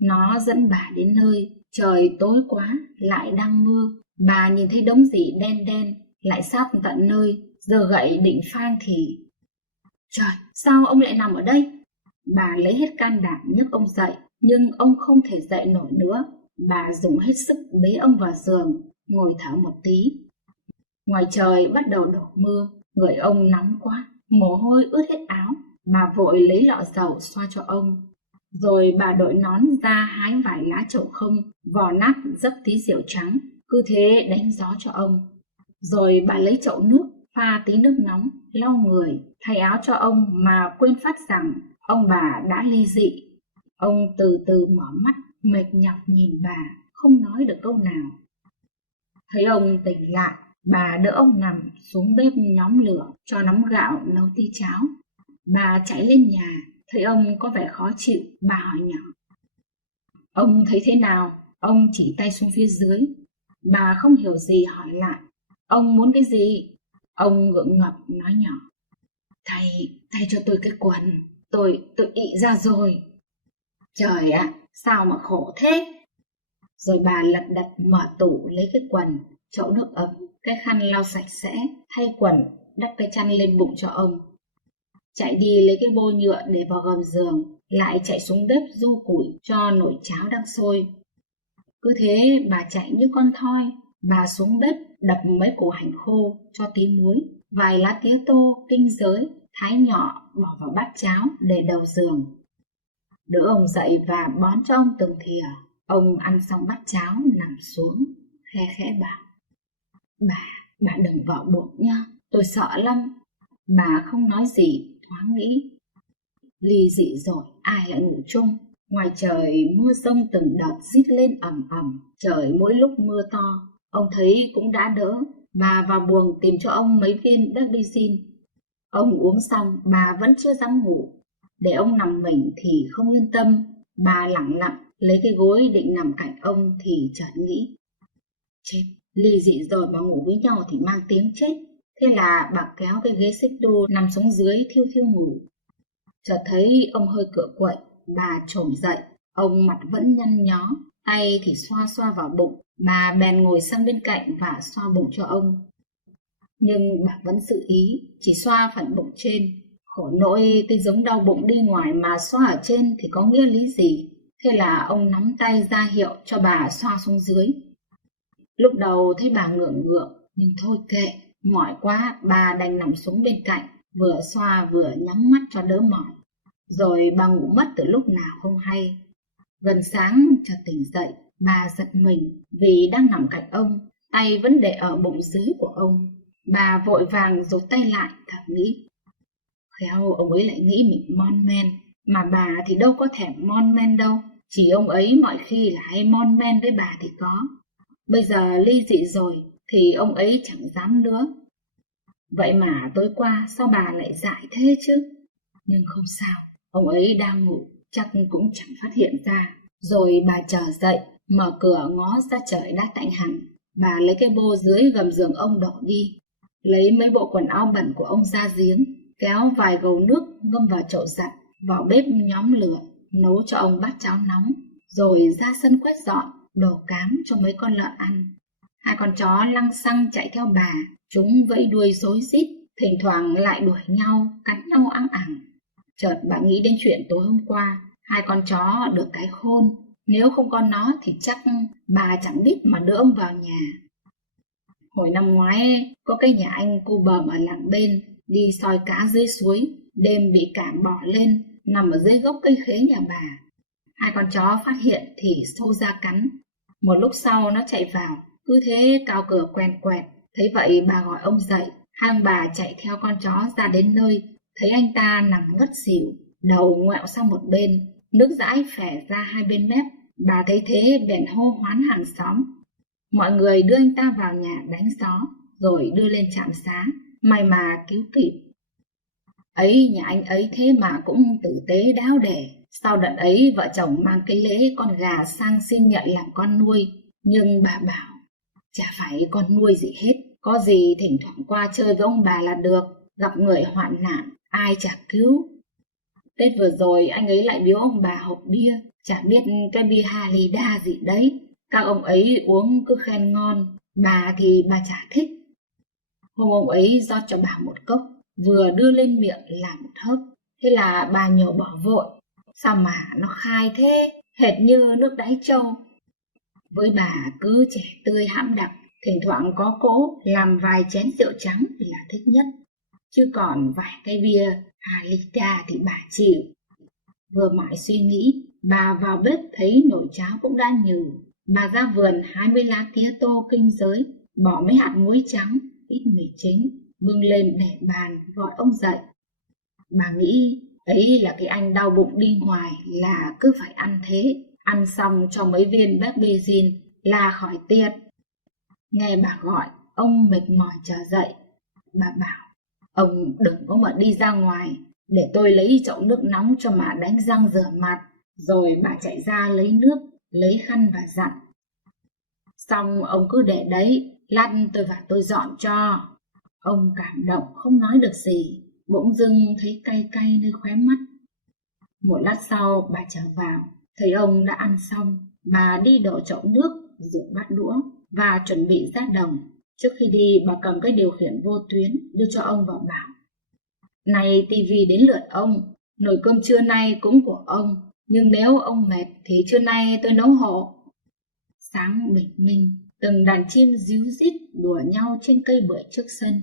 Nó dẫn bà đến nơi, trời tối quá, lại đang mưa. Bà nhìn thấy đống gì đen đen, lại sắp tận nơi, giơ gậy định phang thì... Trời, sao ông lại nằm ở đây? Bà lấy hết can đảm nhấc ông dậy, nhưng ông không thể dậy nổi nữa. Bà dùng hết sức bế ông vào giường, ngồi thở một tí. Ngoài trời bắt đầu đổ mưa, người ông nóng quá, mồ hôi ướt hết áo. Bà vội lấy lọ dầu xoa cho ông. Rồi bà đội nón ra hái vài lá chậu không, vò nát dấp tí rượu trắng, cứ thế đánh gió cho ông. Rồi bà lấy chậu nước, pha tí nước nóng, lau người, thay áo cho ông mà quên phát rằng ông bà đã ly dị. Ông từ từ mở mắt, mệt nhọc nhìn bà, không nói được câu nào. Thấy ông tỉnh lại, bà đỡ ông nằm xuống bếp nhóm lửa cho nóng gạo nấu tí cháo. Bà chạy lên nhà, thấy ông có vẻ khó chịu, bà hỏi nhỏ. Ông thấy thế nào? Ông chỉ tay xuống phía dưới. Bà không hiểu gì hỏi lại. Ông muốn cái gì? Ông ngượng ngập nói nhỏ. Thay cho tôi cái quần, tôi ị ra rồi. Trời ạ, sao mà khổ thế? Rồi bà lật đật mở tủ lấy cái quần, chậu nước ấm, cái khăn lau sạch sẽ, thay quần, đắp cái chăn lên bụng cho ông. Chạy đi lấy cái bô nhựa để vào gầm giường, lại chạy xuống bếp ru củi cho nồi cháo đang sôi. Cứ thế bà chạy như con thoi. Bà xuống bếp đập mấy củ hành khô cho tí muối, vài lá tía tô, kinh giới, thái nhỏ bỏ vào bát cháo để đầu giường. Đỡ ông dậy và bón cho ông từng thìa. Ông ăn xong bát cháo nằm xuống, khe khẽ bảo. Bà đừng vào buộc nha, tôi sợ lắm. Bà không nói gì, thoáng nghĩ. Ly dị rồi, ai lại ngủ chung? Ngoài trời mưa rông từng đợt rít lên ầm ầm, trời mỗi lúc mưa to. Ông thấy cũng đã đỡ, bà vào buồng tìm cho ông mấy viên Dexedrine. Ông uống xong, bà vẫn chưa dám ngủ. Để ông nằm mình thì không yên tâm, bà lẳng lặng lấy cái gối định nằm cạnh ông thì chợt nghĩ. Chết, ly dị rồi mà ngủ với nhau thì mang tiếng chết. Thế là bà kéo cái ghế xích đu nằm xuống dưới thiêu thiêu ngủ. Chợt thấy ông hơi cựa quậy, bà trồm dậy, ông mặt vẫn nhăn nhó, tay thì xoa xoa vào bụng. Bà bèn ngồi sang bên cạnh và xoa bụng cho ông. Nhưng bà vẫn giữ ý, chỉ xoa phần bụng trên. Khổ nỗi cái giống đau bụng đi ngoài mà xoa ở trên thì có nghĩa lý gì? Thế là ông nắm tay ra hiệu cho bà xoa xuống dưới. Lúc đầu thấy bà ngượng ngượng, nhưng thôi kệ, mỏi quá bà đành nằm xuống bên cạnh, vừa xoa vừa nhắm mắt cho đỡ mỏi. Rồi bà ngủ mất từ lúc nào không hay. Gần sáng chợt tỉnh dậy, bà giật mình vì đang nằm cạnh ông, tay vẫn để ở bụng dưới của ông. Bà vội vàng rụt tay lại, thầm nghĩ. Khéo ông ấy lại nghĩ mình mon men, mà bà thì đâu có thèm mon men đâu. Chỉ ông ấy mọi khi là hay mon men với bà thì có. Bây giờ ly dị rồi thì ông ấy chẳng dám nữa. Vậy mà tối qua sao bà lại dại thế chứ? Nhưng không sao, ông ấy đang ngủ, chắc cũng chẳng phát hiện ra. Rồi bà trở dậy, mở cửa ngó ra trời đã tạnh hẳn. Bà lấy cái bô dưới gầm giường ông đổ đi, lấy mấy bộ quần áo bẩn của ông ra giếng, kéo vài gầu nước ngâm vào chậu giặt, vào bếp nhóm lửa, nấu cho ông bát cháo nóng, rồi ra sân quét dọn, đổ cám cho mấy con lợn ăn. Hai con chó lăng xăng chạy theo bà, chúng vẫy đuôi rối rít, thỉnh thoảng lại đuổi nhau, cắn nhau ăng ẳng. Chợt bà nghĩ đến chuyện tối hôm qua, hai con chó được cái khôn, nếu không có nó thì chắc bà chẳng biết mà đưa ông vào nhà. Hồi năm ngoái, có cái nhà anh cu bờm ở làng bên, đi soi cá dưới suối, đêm bị cảm bỏ lên, nằm ở dưới gốc cây khế nhà bà. Hai con chó phát hiện thì xô ra cắn. Một lúc sau nó chạy vào, cứ thế cào cửa quèn quẹt. Thấy vậy bà gọi ông dậy, hai ông bà chạy theo con chó ra đến nơi, thấy anh ta nằm ngất xỉu, đầu ngoẹo sang một bên, nước dãi phè ra hai bên mép. Bà thấy thế bèn hô hoán hàng xóm. Mọi người đưa anh ta vào nhà đánh gió, rồi đưa lên trạm xá, may mà cứu kịp. Ấy, nhà anh ấy thế mà cũng tử tế đáo để. Sau đợt ấy vợ chồng mang cái lễ con gà sang xin nhận làm con nuôi. Nhưng bà bảo, chả phải con nuôi gì hết, có gì thỉnh thoảng qua chơi với ông bà là được, gặp người hoạn nạn, ai chả cứu. Tết vừa rồi anh ấy lại biếu ông bà hộp bia, chả biết cái bia Halida gì đấy. Các ông ấy uống cứ khen ngon, bà thì bà chả thích. Hôm ông ấy rót cho bà một cốc, vừa đưa lên miệng là một hớp. Thế là bà nhổ bỏ vội. Sao mà nó khai thế, hệt như nước đáy trâu. Với bà cứ trẻ tươi hãm đậm, thỉnh thoảng có cỗ làm vài chén rượu trắng là thích nhất. Chứ còn vài cây bia, 2 lít thì bà chịu. Vừa mãi suy nghĩ, bà vào bếp thấy nồi cháo cũng đã nhừ. Bà ra vườn 20 lá tía tô kinh giới, bỏ mấy hạt muối trắng, ít mì chính, bưng lên để bàn gọi ông dậy. Bà nghĩ ấy là cái anh đau bụng đi ngoài là cứ phải ăn thế, ăn xong cho mấy viên Bepizin là khỏi tiệt. Nghe bà gọi, ông mệt mỏi trở dậy. Bà bảo, ông đừng có mà đi ra ngoài, để tôi lấy chậu nước nóng cho mà đánh răng rửa mặt. Rồi bà chạy ra lấy nước, lấy khăn và dặn. Xong ông cứ để đấy, lát tôi vào tôi dọn cho. Ông cảm động không nói được gì, bỗng dưng thấy cay cay nơi khóe mắt. Một lát sau bà trở vào, thấy ông đã ăn xong. Bà đi đổ chậu nước, rửa bát đũa và chuẩn bị ra đồng. Trước khi đi bà cầm cái điều khiển vô tuyến đưa cho ông và bảo, này tivi đến lượt ông, nồi cơm trưa nay cũng của ông, nhưng nếu ông mệt thì trưa nay tôi nấu hộ. Sáng bình minh, từng đàn chim ríu rít đùa nhau trên cây bưởi trước sân.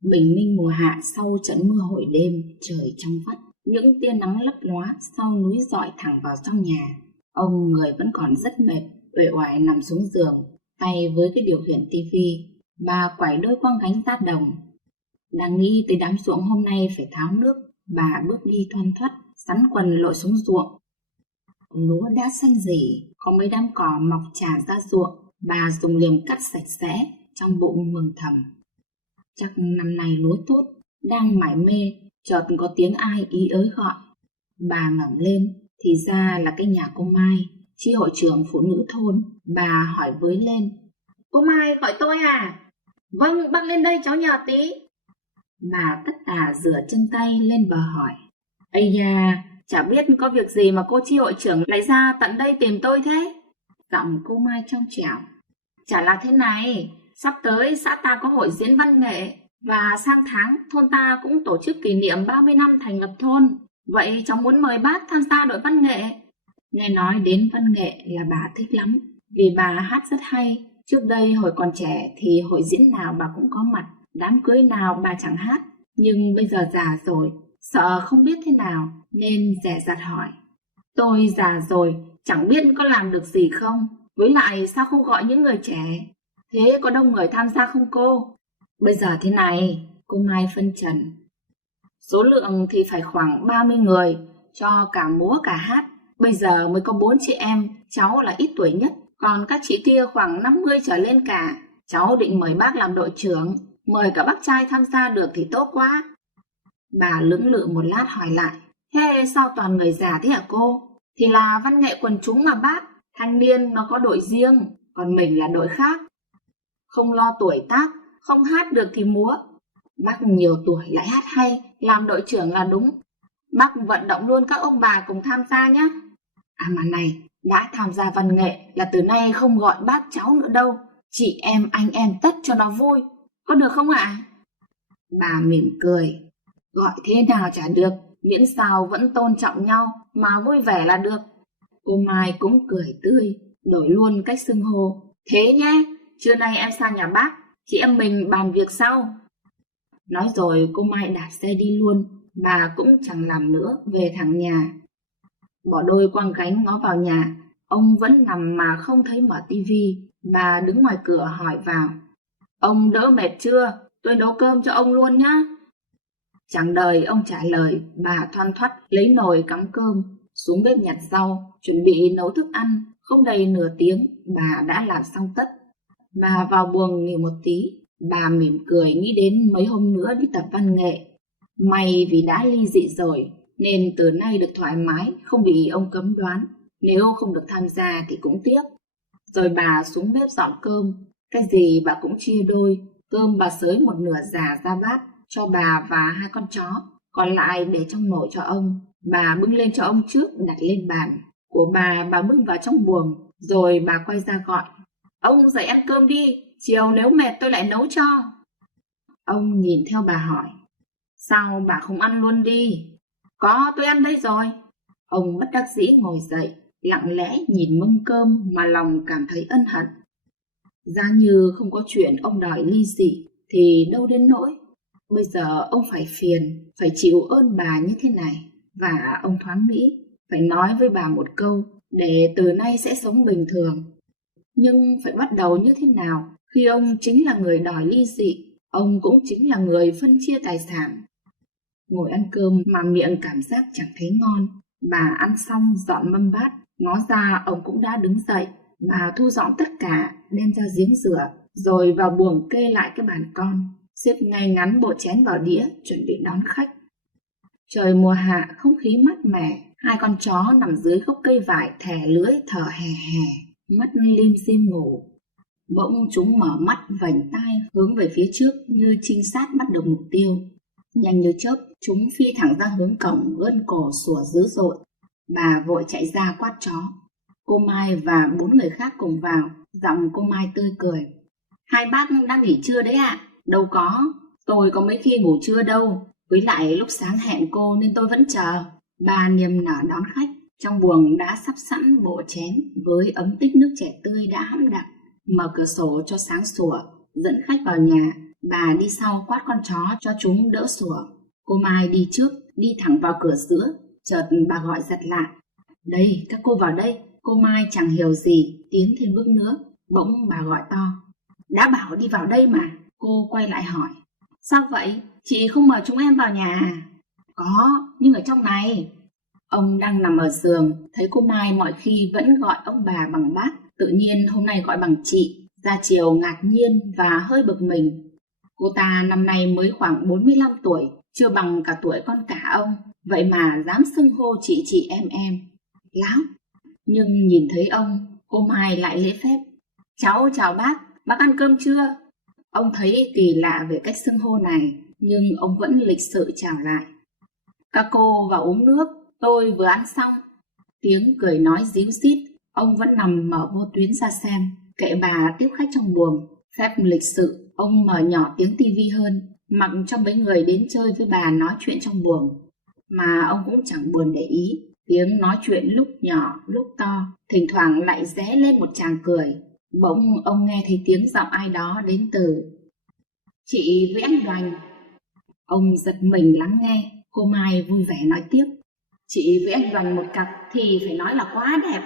Bình minh mùa hạ sau trận mưa hồi đêm, trời trong vắt, những tia nắng lấp lóa sau núi dọi thẳng vào trong nhà. Ông người vẫn còn rất mệt, uể oải nằm xuống giường, tay với cái điều khiển tivi. Bà quải đôi quăng gánh ra đồng. Đang nghĩ tới đám ruộng hôm nay phải tháo nước, bà bước đi thoăn thoắt, sắn quần lội xuống ruộng. Lúa đã xanh rỉ, có mấy đám cỏ mọc trà ra ruộng. Bà dùng liềm cắt sạch sẽ, trong bụng mừng thầm. Chắc năm nay lúa tốt. Đang mải mê, chợt có tiếng ai ý ới gọi. Bà ngẩng lên, thì ra là cái nhà cô Mai, chi hội trưởng phụ nữ thôn. Bà hỏi với lên, cô Mai gọi tôi à? Vâng, bác lên đây cháu nhờ tí. Bà tất tả rửa chân tay lên bờ hỏi, ây da, chả biết có việc gì mà cô chi hội trưởng lại ra tận đây tìm tôi thế? Giọng cô Mai trong trẻo, chả là thế này, sắp tới xã ta có hội diễn văn nghệ, và sang tháng thôn ta cũng tổ chức kỷ niệm 30 năm thành lập thôn. Vậy cháu muốn mời bác tham gia đội văn nghệ. Nghe nói đến văn nghệ là bà thích lắm, vì bà hát rất hay. Trước đây hồi còn trẻ thì hội diễn nào bà cũng có mặt, đám cưới nào bà chẳng hát. Nhưng bây giờ già rồi, sợ không biết thế nào nên dè dặt hỏi, tôi già rồi, chẳng biết có làm được gì không? Với lại sao không gọi những người trẻ? Thế có đông người tham gia không cô? Bây giờ thế này, cô Mai phân trần. Số lượng thì phải khoảng 30 người, cho cả múa cả hát. Bây giờ mới có 4 chị em, cháu là ít tuổi nhất, còn các chị kia khoảng 50 trở lên cả. Cháu định mời bác làm đội trưởng, mời cả bác trai tham gia được thì tốt quá. Bà lưỡng lự một lát hỏi lại, thế sao toàn người già thế hả cô? Thì là văn nghệ quần chúng mà bác, thanh niên nó có đội riêng, còn mình là đội khác. Không lo tuổi tác, không hát được thì múa. Bác nhiều tuổi lại hát hay, làm đội trưởng là đúng. Bác vận động luôn các ông bà cùng tham gia nhé. À mà này, đã tham gia văn nghệ là từ nay không gọi bác cháu nữa đâu. Chị em anh em tất cho nó vui. Có được không ạ? Bà mỉm cười. Gọi thế nào chả được, miễn sao vẫn tôn trọng nhau mà vui vẻ là được. Cô Mai cũng cười tươi, đổi luôn cách xưng hô. Thế nhé, trưa nay em sang nhà bác, chị em mình bàn việc sau. Nói rồi cô Mai đạp xe đi luôn. Bà cũng chẳng làm nữa, về thẳng nhà. Bỏ đôi quăng gánh ngó vào nhà, ông vẫn nằm mà không thấy mở tivi. Bà đứng ngoài cửa hỏi vào, ông đỡ mệt chưa? Tôi nấu cơm cho ông luôn nhá. Chẳng đợi ông trả lời, bà thoăn thoắt lấy nồi cắm cơm, xuống bếp nhặt rau, chuẩn bị nấu thức ăn. Không đầy nửa tiếng, bà đã làm xong tất. Bà vào buồng nghỉ một tí. Bà mỉm cười nghĩ đến mấy hôm nữa đi tập văn nghệ. May vì đã ly dị rồi, nên từ nay được thoải mái, không bị ông cấm đoán. Nếu không được tham gia thì cũng tiếc. Rồi bà xuống bếp dọn cơm. Cái gì bà cũng chia đôi. Cơm bà xới một nửa già ra bát cho bà và 2 con chó, còn lại để trong nồi cho ông. Bà bưng lên cho ông trước, đặt lên bàn. Của bà bưng vào trong buồng. Rồi bà quay ra gọi, ông dậy ăn cơm đi, chiều nếu mệt tôi lại nấu cho. Ông nhìn theo bà hỏi, sao bà không ăn luôn đi? Có, tôi ăn đây rồi. Ông bất đắc dĩ ngồi dậy, lặng lẽ nhìn mâm cơm mà lòng cảm thấy ân hận. Giá như không có chuyện ông đòi ly dị thì đâu đến nỗi. Bây giờ ông phải phiền, phải chịu ơn bà như thế này. Và ông thoáng nghĩ, phải nói với bà một câu để từ nay sẽ sống bình thường. Nhưng phải bắt đầu như thế nào khi ông chính là người đòi ly dị, ông cũng chính là người phân chia tài sản. Ngồi ăn cơm mà miệng cảm giác chẳng thấy ngon. Bà ăn xong dọn mâm bát, ngó ra ông cũng đã đứng dậy. Bà thu dọn tất cả, đem ra giếng rửa, rồi vào buồng kê lại cái bàn con, xếp ngay ngắn bộ chén vào đĩa, chuẩn bị đón khách. Trời mùa hạ, không khí mát mẻ, hai con chó nằm dưới gốc cây vải thè lưỡi thở hè hè, mắt lim dim ngủ. Bỗng chúng mở mắt vành tai hướng về phía trước như trinh sát bắt được mục tiêu. Nhanh như chớp, chúng phi thẳng ra hướng cổng, gân cổ sủa dữ dội. Bà vội chạy ra quát chó. Cô Mai và 4 người khác cùng vào, giọng cô Mai tươi cười. Hai bác đang nghỉ trưa đấy ạ? Đâu có, tôi có mấy khi ngủ trưa đâu. Với lại lúc sáng hẹn cô nên tôi vẫn chờ. Bà niềm nở đón khách. Trong buồng đã sắp sẵn bộ chén với ấm tích nước chè tươi đã hãm đặc. Mở cửa sổ cho sáng sủa, dẫn khách vào nhà. Bà đi sau quát con chó cho chúng đỡ sủa. Cô Mai đi trước, đi thẳng vào cửa giữa. Chợt bà gọi giật lại. Đây, các cô vào đây. Cô Mai chẳng hiểu gì, tiến thêm bước nữa. Bỗng bà gọi to. Đã bảo đi vào đây mà. Cô quay lại hỏi. Sao vậy? Chị không mời chúng em vào nhà à? Có, nhưng ở trong này. Ông đang nằm ở giường, thấy cô Mai mọi khi vẫn gọi ông bà bằng bác, tự nhiên hôm nay gọi bằng chị, ra chiều ngạc nhiên và hơi bực mình. Cô ta năm nay mới khoảng 45 tuổi, chưa bằng cả tuổi con cả ông, vậy mà dám xưng hô chị em. Láo! Nhưng nhìn thấy ông, cô Mai lại lễ phép. Cháu chào bác ăn cơm chưa? Ông thấy kỳ lạ về cách xưng hô này, nhưng ông vẫn lịch sự chào lại. Các cô vào uống nước, tôi vừa ăn xong. Tiếng cười nói díu dít, ông vẫn nằm mở vô tuyến ra xem, kệ bà tiếp khách trong buồng. Phép lịch sự, ông mở nhỏ tiếng tivi hơn, mặc cho mấy người đến chơi với bà nói chuyện trong buồng. Mà ông cũng chẳng buồn để ý, tiếng nói chuyện lúc nhỏ lúc to, thỉnh thoảng lại ré lên một tràng cười. Bỗng ông nghe thấy tiếng giọng ai đó đến từ chị với anh Đoành. Ông giật mình lắng nghe, cô Mai vui vẻ nói tiếp. Chị với anh Đoành một cặp thì phải nói là quá đẹp.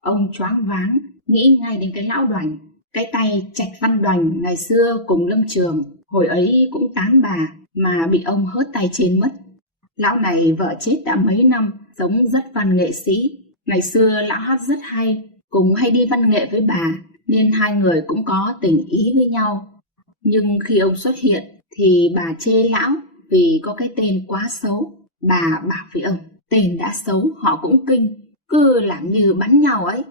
Ông choáng váng, nghĩ ngay đến cái lão Đoành, cái tay Trạch Văn Đoành ngày xưa cùng Lâm Trường, hồi ấy cũng tán bà mà bị ông hớt tay trên mất. Lão này vợ chết đã mấy năm, sống rất văn nghệ sĩ. Ngày xưa lão hát rất hay, cùng hay đi văn nghệ với bà, nên hai người cũng có tình ý với nhau. Nhưng khi ông xuất hiện thì bà chê lão vì có cái tên quá xấu. Bà bảo với ông, tên đã xấu họ cũng kinh, cứ làm như bắn nhau ấy.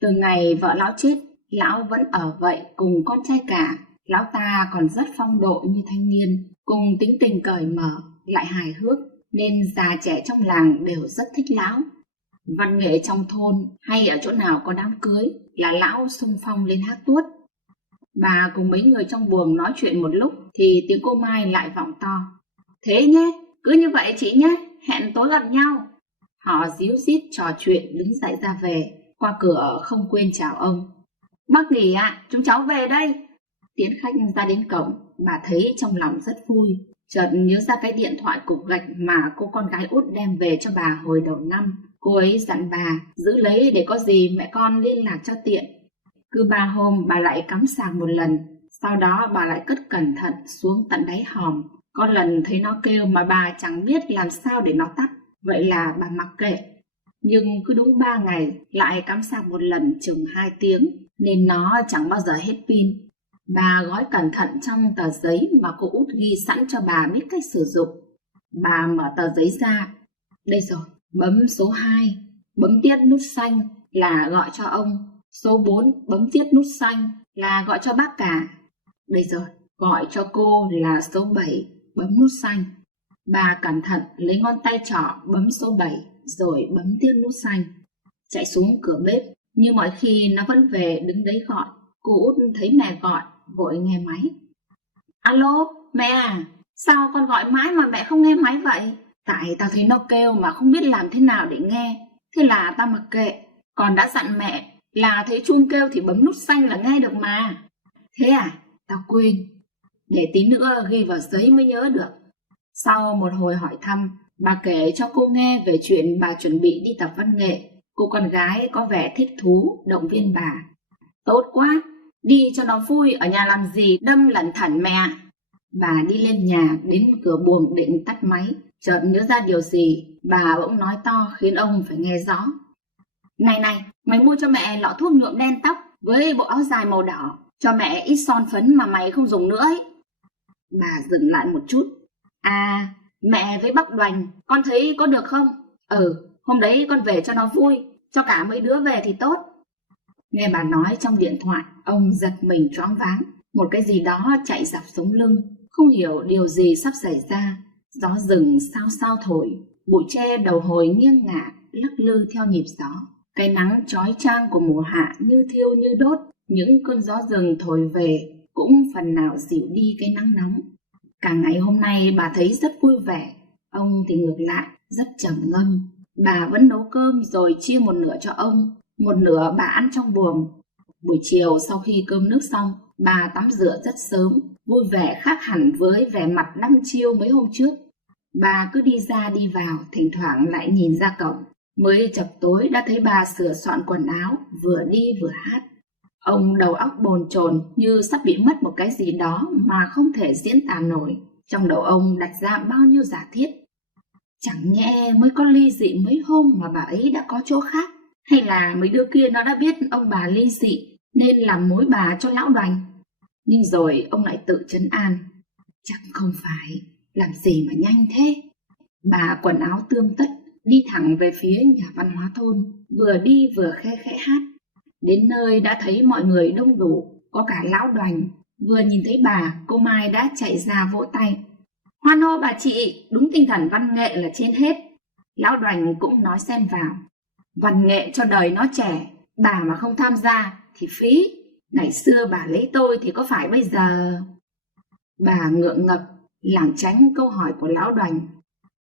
Từ ngày vợ lão chết, lão vẫn ở vậy cùng con trai cả. Lão ta còn rất phong độ như thanh niên, cùng tính tình cởi mở, lại hài hước, nên già trẻ trong làng đều rất thích lão. Văn nghệ trong thôn hay ở chỗ nào có đám cưới là lão xung phong lên hát tuốt. Bà cùng mấy người trong buồng nói chuyện một lúc thì tiếng cô Mai lại vọng to. Thế nhé, cứ như vậy chị nhé, hẹn tối gặp nhau. Họ díu dít trò chuyện đứng dậy ra về, qua cửa không quên chào ông. Bác nghỉ ạ, chúng cháu về đây. Tiễn khách ra đến cổng, bà thấy trong lòng rất vui. Chợt nhớ ra cái điện thoại cục gạch mà cô con gái út đem về cho bà hồi đầu năm. Cô ấy dặn bà giữ lấy để có gì mẹ con liên lạc cho tiện. Cứ 3 hôm bà lại cắm sạc một lần, sau đó bà lại cất cẩn thận xuống tận đáy hòm. Có lần thấy nó kêu mà bà chẳng biết làm sao để nó tắt, vậy là bà mặc kệ. Nhưng cứ đúng 3 ngày lại cắm sạc một lần chừng 2 tiếng, nên nó chẳng bao giờ hết pin. Bà gói cẩn thận trong tờ giấy mà cô út ghi sẵn cho bà biết cách sử dụng. Bà mở tờ giấy ra. Đây rồi, bấm số 2, bấm tiếp nút xanh là gọi cho ông. Số 4 bấm tiếp nút xanh là gọi cho bác cả. Đây rồi, gọi cho cô là số 7, bấm nút xanh. Bà cẩn thận lấy ngón tay trỏ bấm số 7 rồi bấm tiếp nút xanh. Chạy xuống cửa bếp, như mọi khi nó vẫn về đứng đấy gọi. Cô út thấy mẹ gọi, vội nghe máy. Alo, mẹ à, sao con gọi mãi mà mẹ không nghe máy vậy? Tại tao thấy nó kêu mà không biết làm thế nào để nghe. Thế là tao mặc kệ. Con đã dặn mẹ là thấy chuông kêu thì bấm nút xanh là nghe được mà. Thế à, tao quên. Để tí nữa ghi vào giấy mới nhớ được. Sau một hồi hỏi thăm, bà kể cho cô nghe về chuyện bà chuẩn bị đi tập văn nghệ. Cô con gái có vẻ thích thú, động viên bà. Tốt quá, đi cho nó vui, ở nhà làm gì đâm lẩn thẩn mẹ. Bà đi lên nhà, đến cửa buồng định tắt máy. Chợt nhớ ra điều gì, bà bỗng nói to khiến ông phải nghe rõ. Này này, mày mua cho mẹ lọ thuốc nhuộm đen tóc với bộ áo dài màu đỏ, cho mẹ ít son phấn mà mày không dùng nữa ấy. Bà dừng lại một chút. À, mẹ với bác Đoành, con thấy có được không? Hôm đấy con về cho nó vui, cho cả mấy đứa về thì tốt. Nghe bà nói trong điện thoại, ông giật mình choáng váng. Một cái gì đó chạy dọc sống lưng, không hiểu điều gì sắp xảy ra. Gió rừng sao sao thổi, bụi tre đầu hồi nghiêng ngả, lắc lư theo nhịp gió. Cái nắng chói chang của mùa hạ như thiêu như đốt. Những cơn gió rừng thổi về cũng phần nào dịu đi cái nắng nóng. Cả ngày hôm nay bà thấy rất vui vẻ. Ông thì ngược lại, rất trầm ngâm. Bà vẫn nấu cơm rồi chia một nửa cho ông, một nửa bà ăn trong buồng. Buổi chiều sau khi cơm nước xong, bà tắm rửa rất sớm, vui vẻ khác hẳn với vẻ mặt đăm chiêu mấy hôm trước. Bà cứ đi ra đi vào, thỉnh thoảng lại nhìn ra cổng. Mới chập tối đã thấy bà sửa soạn quần áo, vừa đi vừa hát. Ông đầu óc bồn chồn như sắp bị mất một cái gì đó mà không thể diễn tả nổi. Trong đầu ông đặt ra bao nhiêu giả thiết. Chẳng nhẽ mới có ly dị mấy hôm mà bà ấy đã có chỗ khác? Hay là mấy đứa kia nó đã biết ông bà ly dị nên làm mối bà cho lão Đoành? Nhưng rồi ông lại tự trấn an. Chắc không phải, làm gì mà nhanh thế. Bà quần áo tươm tất, đi thẳng về phía nhà văn hóa thôn, vừa đi vừa khe khẽ hát. Đến nơi đã thấy mọi người đông đủ, có cả lão Đoành. Vừa nhìn thấy bà, cô Mai đã chạy ra vỗ tay. Hoan hô bà chị, đúng tinh thần văn nghệ là trên hết. Lão Đoành cũng nói xen vào. Văn nghệ cho đời nó trẻ, bà mà không tham gia thì phí. Ngày xưa bà lấy tôi thì có phải bây giờ? Bà ngượng ngập, lảng tránh câu hỏi của lão Đoành.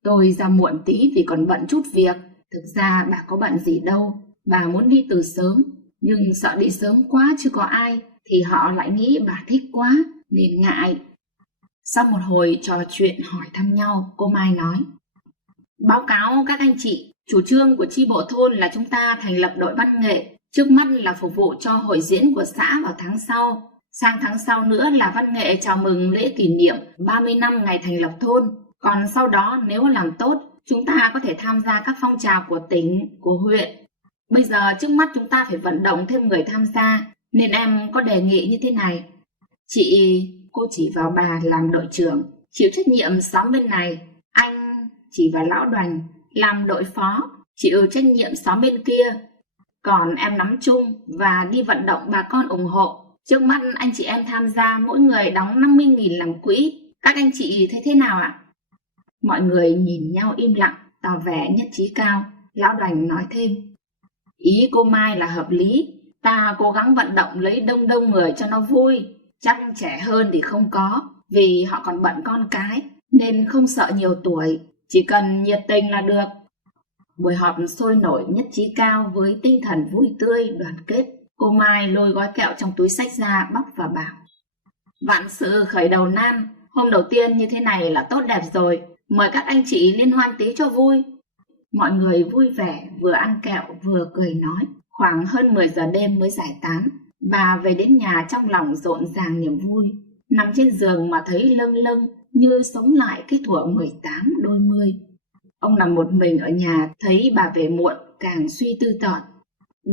Tôi ra muộn tí vì còn bận chút việc. Thực ra bà có bận gì đâu, bà muốn đi từ sớm. Nhưng sợ đi sớm quá chứ có ai, thì họ lại nghĩ bà thích quá, nên ngại. Sau một hồi trò chuyện hỏi thăm nhau, cô Mai nói. Báo cáo các anh chị, chủ trương của chi bộ thôn là chúng ta thành lập đội văn nghệ. Trước mắt là phục vụ cho hội diễn của xã vào tháng sau. Sang tháng sau nữa là văn nghệ chào mừng lễ kỷ niệm 30 năm ngày thành lập thôn. Còn sau đó nếu làm tốt, chúng ta có thể tham gia các phong trào của tỉnh, của huyện. Bây giờ trước mắt chúng ta phải vận động thêm người tham gia, nên em có đề nghị như thế này. Cô chỉ vào bà làm đội trưởng, chịu trách nhiệm xóm bên này. Anh chỉ vào lão Đoành làm đội phó, chịu trách nhiệm xóm bên kia. Còn em nắm chung và đi vận động bà con ủng hộ. Trước mắt anh chị em tham gia mỗi người đóng 50.000 làm quỹ. Các anh chị thấy thế nào ạ? Mọi người nhìn nhau im lặng, tỏ vẻ nhất trí cao. Lão Đoành nói thêm. Ý cô Mai là hợp lý. Ta cố gắng vận động lấy đông đông người cho nó vui. Chắc trẻ hơn thì không có, vì họ còn bận con cái, nên không sợ nhiều tuổi, chỉ cần nhiệt tình là được. Buổi họp sôi nổi nhất trí cao với tinh thần vui tươi, đoàn kết. Cô Mai lôi gói kẹo trong túi xách ra bóc và bảo. Vạn sự khởi đầu nan, hôm đầu tiên như thế này là tốt đẹp rồi, mời các anh chị liên hoan tí cho vui. Mọi người vui vẻ, vừa ăn kẹo vừa cười nói. Khoảng hơn 10 giờ đêm mới giải tán. Bà về đến nhà trong lòng rộn ràng niềm vui. Nằm trên giường mà thấy lâng lâng như sống lại cái thuở 18 đôi mươi. Ông nằm một mình ở nhà, thấy bà về muộn càng suy tư tợn.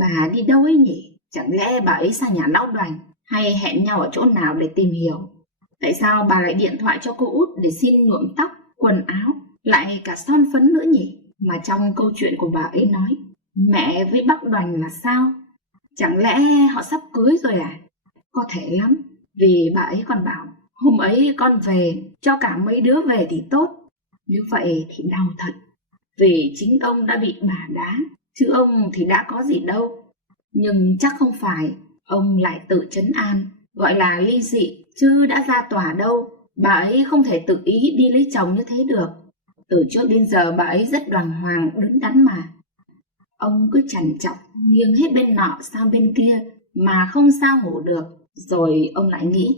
Bà đi đâu ấy nhỉ? Chẳng lẽ bà ấy sang nhà lão Đoành, hay hẹn nhau ở chỗ nào để tìm hiểu? Tại sao bà lại điện thoại cho cô út để xin nhuộm tóc, quần áo, lại cả son phấn nữa nhỉ? Mà trong câu chuyện của bà ấy nói, mẹ với bác Đoành là sao? Chẳng lẽ họ sắp cưới rồi à? Có thể lắm, vì bà ấy còn bảo, hôm ấy con về, cho cả mấy đứa về thì tốt. Nếu vậy thì đau thật, vì chính ông đã bị bà đá, chứ ông thì đã có gì đâu. Nhưng chắc không phải, ông lại tự trấn an, gọi là ly dị, chứ đã ra tòa đâu. Bà ấy không thể tự ý đi lấy chồng như thế được. Từ trước đến giờ bà ấy rất đàng hoàng, đứng đắn mà. Ông cứ trằn trọc, nghiêng hết bên nọ sang bên kia mà không sao ngủ được. Rồi ông lại nghĩ,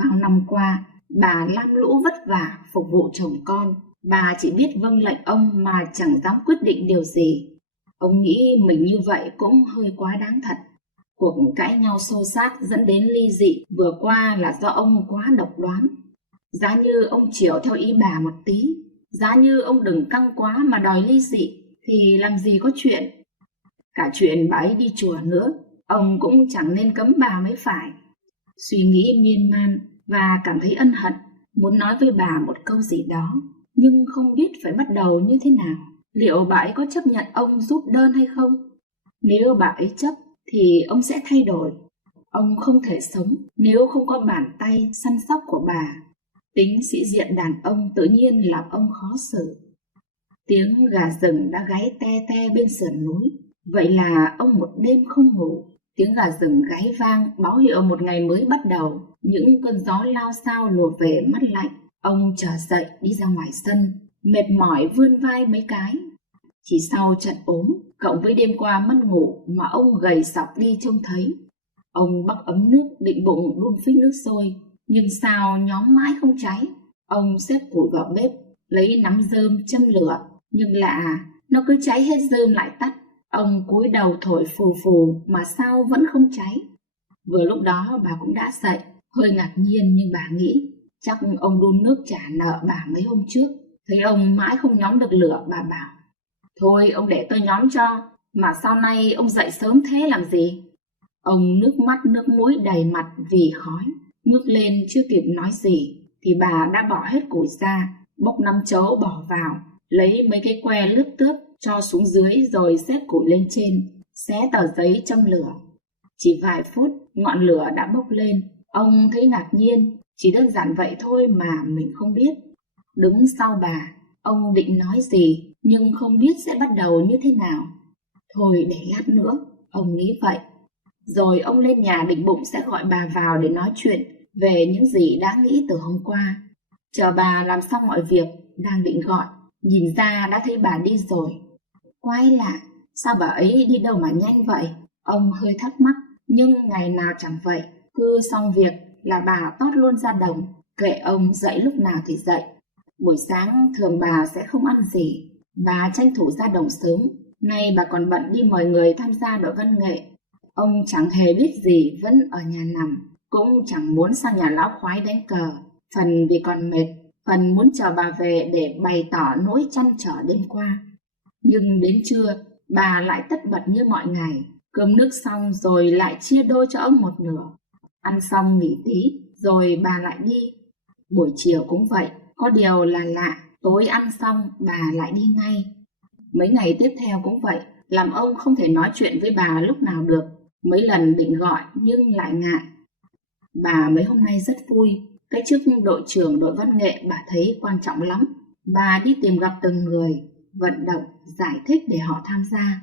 bao năm qua, bà lam lũ vất vả phục vụ chồng con. Bà chỉ biết vâng lệnh ông mà chẳng dám quyết định điều gì. Ông nghĩ mình như vậy cũng hơi quá đáng thật. Cuộc cãi nhau xô xát dẫn đến ly dị vừa qua là do ông quá độc đoán. Giá như ông chiều theo ý bà một tí, giá như ông đừng căng quá mà đòi ly dị, thì làm gì có chuyện. Cả chuyện bà ấy đi chùa nữa, ông cũng chẳng nên cấm bà mới phải. Suy nghĩ miên man và cảm thấy ân hận, muốn nói với bà một câu gì đó, nhưng không biết phải bắt đầu như thế nào. Liệu bà ấy có chấp nhận ông giúp đơn hay không? Nếu bà ấy chấp thì ông sẽ thay đổi. Ông không thể sống nếu không có bàn tay săn sóc của bà. Tính sĩ diện đàn ông tự nhiên làm ông khó xử. Tiếng gà rừng đã gáy te te bên sườn núi. Vậy là ông một đêm không ngủ. Tiếng gà rừng gáy vang báo hiệu một ngày mới bắt đầu. Những cơn gió lao xao lùa về mắt lạnh. Ông trở dậy đi ra ngoài sân, mệt mỏi vươn vai mấy cái. Chỉ sau trận ốm, cộng với đêm qua mất ngủ mà ông gầy sọc đi trông thấy. Ông bắc ấm nước định bụng đun phích nước sôi, nhưng sao nhóm mãi không cháy. Ông xếp củi vào bếp, lấy nắm rơm châm lửa, nhưng lạ, nó cứ cháy hết rơm lại tắt. Ông cúi đầu thổi phù phù mà sao vẫn không cháy. Vừa lúc đó bà cũng đã dậy, hơi ngạc nhiên nhưng bà nghĩ chắc ông đun nước trả nợ bà mấy hôm trước. Thấy ông mãi không nhóm được lửa, bà bảo: thôi ông để tôi nhóm cho, mà sau nay ông dậy sớm thế làm gì? Ông nước mắt nước mũi đầy mặt vì khói. Ngước lên chưa kịp nói gì thì bà đã bỏ hết củi ra, bốc 5 chấu bỏ vào, lấy mấy cái que lướt tướp cho xuống dưới rồi xếp củi lên trên, xé tờ giấy châm lửa. Chỉ vài phút ngọn lửa đã bốc lên. Ông thấy ngạc nhiên, chỉ đơn giản vậy thôi mà mình không biết. Đứng sau bà, ông định nói gì nhưng không biết sẽ bắt đầu như thế nào. Thôi để lát nữa, ông nghĩ vậy. Rồi ông lên nhà định bụng sẽ gọi bà vào để nói chuyện về những gì đã nghĩ từ hôm qua. Chờ bà làm xong mọi việc, đang định gọi, nhìn ra đã thấy bà đi rồi. Quái lạ, sao bà ấy đi đâu mà nhanh vậy? Ông hơi thắc mắc, nhưng ngày nào chẳng vậy, cứ xong việc là bà tót luôn ra đồng, kệ ông dậy lúc nào thì dậy. Buổi sáng thường bà sẽ không ăn gì, bà tranh thủ ra đồng sớm, nay bà còn bận đi mời người tham gia đội văn nghệ. Ông chẳng hề biết gì, vẫn ở nhà nằm, cũng chẳng muốn sang nhà lão khoái đánh cờ, phần vì còn mệt, phần muốn chờ bà về để bày tỏ nỗi trăn trở đêm qua. Nhưng đến trưa, bà lại tất bật như mọi ngày, cơm nước xong rồi lại chia đôi cho ông một nửa. Ăn xong nghỉ tí, rồi bà lại đi. Buổi chiều cũng vậy, có điều là lạ, tối ăn xong bà lại đi ngay. Mấy ngày tiếp theo cũng vậy, làm ông không thể nói chuyện với bà lúc nào được. Mấy lần định gọi nhưng lại ngại. Bà mấy hôm nay rất vui, cái chức đội trưởng đội văn nghệ bà thấy quan trọng lắm. Bà đi tìm gặp từng người, vận động, giải thích để họ tham gia.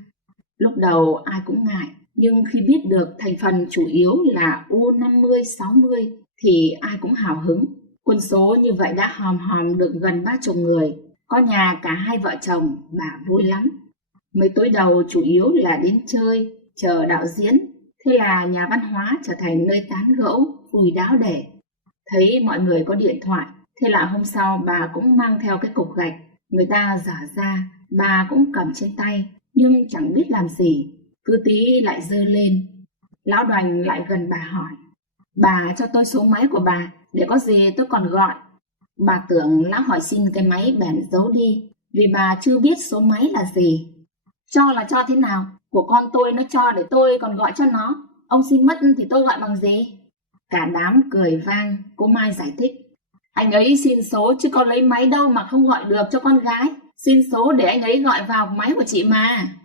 Lúc đầu ai cũng ngại, nhưng khi biết được thành phần chủ yếu là U50-60 thì ai cũng hào hứng. Quân số như vậy đã hòm hòm được gần 30 người, có nhà cả 2 vợ chồng, bà vui lắm. Mấy tối đầu chủ yếu là đến chơi, chờ đạo diễn, thế là nhà văn hóa trở thành nơi tán gẫu, vui đáo để. Thấy mọi người có điện thoại, thế là hôm sau bà cũng mang theo cái cục gạch, người ta dở ra, bà cũng cầm trên tay, nhưng chẳng biết làm gì, cứ tí lại giơ lên. Lão Đoành lại gần bà hỏi: bà cho tôi số máy của bà, để có gì tôi còn gọi. Bà tưởng lão hỏi xin cái máy bèn giấu đi, vì bà chưa biết số máy là gì. Cho là cho thế nào? Của con tôi nó cho để tôi còn gọi cho nó. Ông xin mất thì tôi gọi bằng gì? Cả đám cười vang. Cô Mai giải thích: anh ấy xin số chứ có lấy máy đâu mà không gọi được cho con gái. Xin số để anh ấy gọi vào máy của chị mà.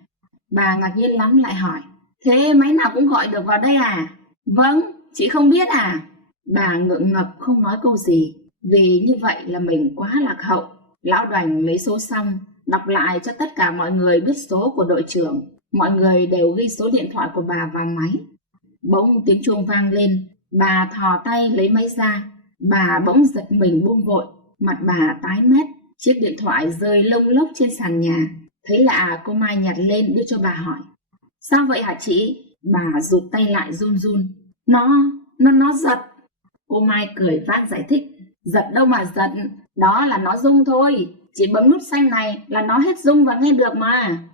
Bà ngạc nhiên lắm lại hỏi: thế máy nào cũng gọi được vào đây à? Vâng, chị không biết à? Bà ngượng ngập không nói câu gì, vì như vậy là mình quá lạc hậu. Lão Đoành lấy số xong, đọc lại cho tất cả mọi người biết số của đội trưởng. Mọi người đều ghi số điện thoại của bà vào máy. Bỗng tiếng chuông vang lên, bà thò tay lấy máy ra. Bà bỗng giật mình buông vội, mặt bà tái mét, chiếc điện thoại rơi lông lốc trên sàn nhà. Thấy lạ, cô Mai nhặt lên đưa cho bà hỏi: Sao vậy hả chị? Bà rụt tay lại run run. Nó giật. Cô Mai cười vang giải thích: Giật đâu mà giật, đó là nó rung thôi. Chỉ bấm nút xanh này là nó hết rung và nghe được mà.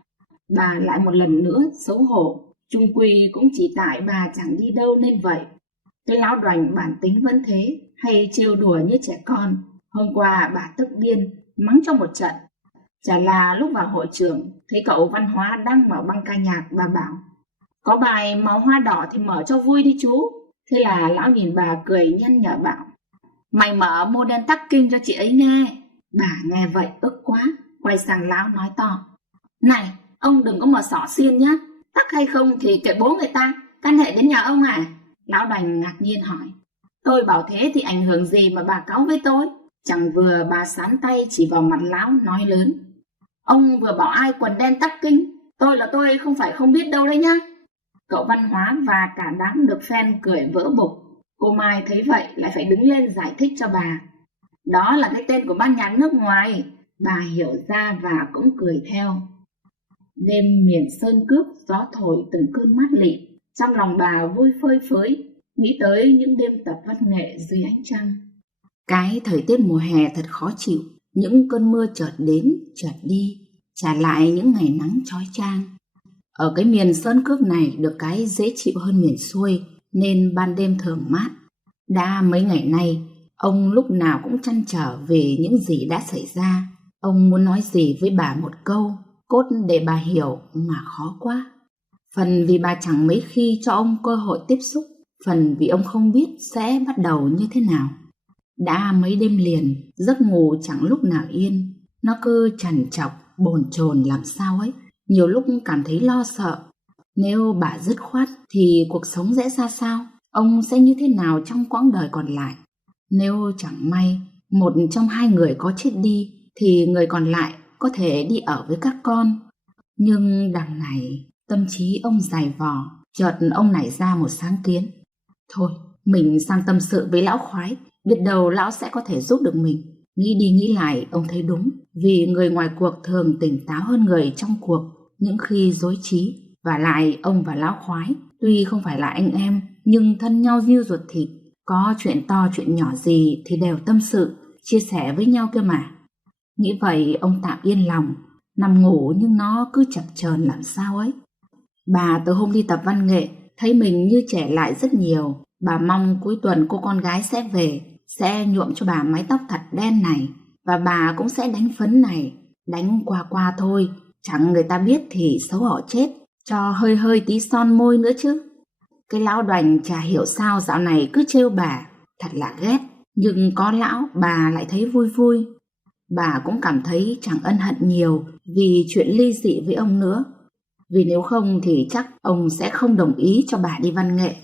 Bà lại một lần nữa xấu hổ. Chung quy cũng chỉ tại bà chẳng đi đâu nên vậy. Cái lão Đoành bản tính vẫn thế, hay trêu đùa như trẻ con. Hôm qua bà tức điên, mắng cho một trận. Chả là lúc vào hội trường, thấy cậu Văn Hóa đang mở băng ca nhạc, bà bảo: Có bài Màu Hoa Đỏ thì mở cho vui đi chú. Thế là lão nhìn bà cười nhăn nhở bảo: Mày mở Modern Talking cho chị ấy nghe. Bà nghe vậy ức quá, quay sang lão nói to: Này, ông đừng có mà xỏ xiên nhá. Tắc hay không thì kệ bố người ta, can hệ đến nhà ông à? Lão Đoành ngạc nhiên hỏi: Tôi bảo thế thì ảnh hưởng gì mà bà cáu với tôi? Chẳng vừa bà sán tay chỉ vào mặt lão nói lớn: Ông vừa bảo ai quần đen tắc kinh, tôi không phải không biết đâu đấy nhá. Cậu Văn Hóa và cả đám được fan cười vỡ bụng. Cô Mai thấy vậy lại phải đứng lên giải thích cho bà: Đó là cái tên của ban nhạc nước ngoài. Bà hiểu ra và cũng cười theo. Đêm miền sơn cước, gió thổi từng cơn mát lị. Trong lòng bà vui phơi phới, nghĩ tới những đêm tập văn nghệ dưới ánh trăng. Cái thời tiết mùa hè thật khó chịu. Những cơn mưa chợt đến, chợt đi, trả lại những ngày nắng chói chang. Ở cái miền sơn cước này được cái dễ chịu hơn miền xuôi, nên ban đêm thường mát. Đã mấy ngày nay, ông lúc nào cũng trăn trở về những gì đã xảy ra. Ông muốn nói gì với bà một câu, cốt để bà hiểu mà khó quá. Phần vì bà chẳng mấy khi cho ông cơ hội tiếp xúc, phần vì ông không biết sẽ bắt đầu như thế nào. Đã mấy đêm liền, giấc ngủ chẳng lúc nào yên. Nó cứ trằn trọc, bồn chồn làm sao ấy. Nhiều lúc cảm thấy lo sợ. Nếu bà dứt khoát thì cuộc sống sẽ ra sao? Ông sẽ như thế nào trong quãng đời còn lại? Nếu chẳng may một trong hai người có chết đi thì người còn lại có thể đi ở với các con. Nhưng đằng này tâm trí ông dày vò, chợt ông nảy ra một sáng kiến. Thôi, mình sang tâm sự với lão khoái, biết đâu lão sẽ có thể giúp được mình. Nghĩ đi nghĩ lại ông thấy đúng, vì người ngoài cuộc thường tỉnh táo hơn người trong cuộc những khi rối trí. Và lại ông và lão khoái tuy không phải là anh em nhưng thân nhau như ruột thịt, có chuyện to chuyện nhỏ gì thì đều tâm sự, chia sẻ với nhau cơ mà. Nghĩ vậy ông tạm yên lòng, nằm ngủ nhưng nó cứ chập chờn làm sao ấy. Bà từ hôm đi tập văn nghệ thấy mình như trẻ lại rất nhiều. Bà mong cuối tuần cô con gái sẽ về, sẽ nhuộm cho bà mái tóc thật đen này, và bà cũng sẽ đánh phấn này. Đánh qua qua thôi, chẳng người ta biết thì xấu hổ chết, cho hơi hơi tí son môi nữa chứ. Cái lão Đoành chả hiểu sao dạo này cứ trêu bà, thật là ghét. Nhưng có lão bà lại thấy vui vui. Bà cũng cảm thấy chẳng ân hận nhiều vì chuyện ly dị với ông nữa, vì nếu không thì chắc ông sẽ không đồng ý cho bà đi văn nghệ.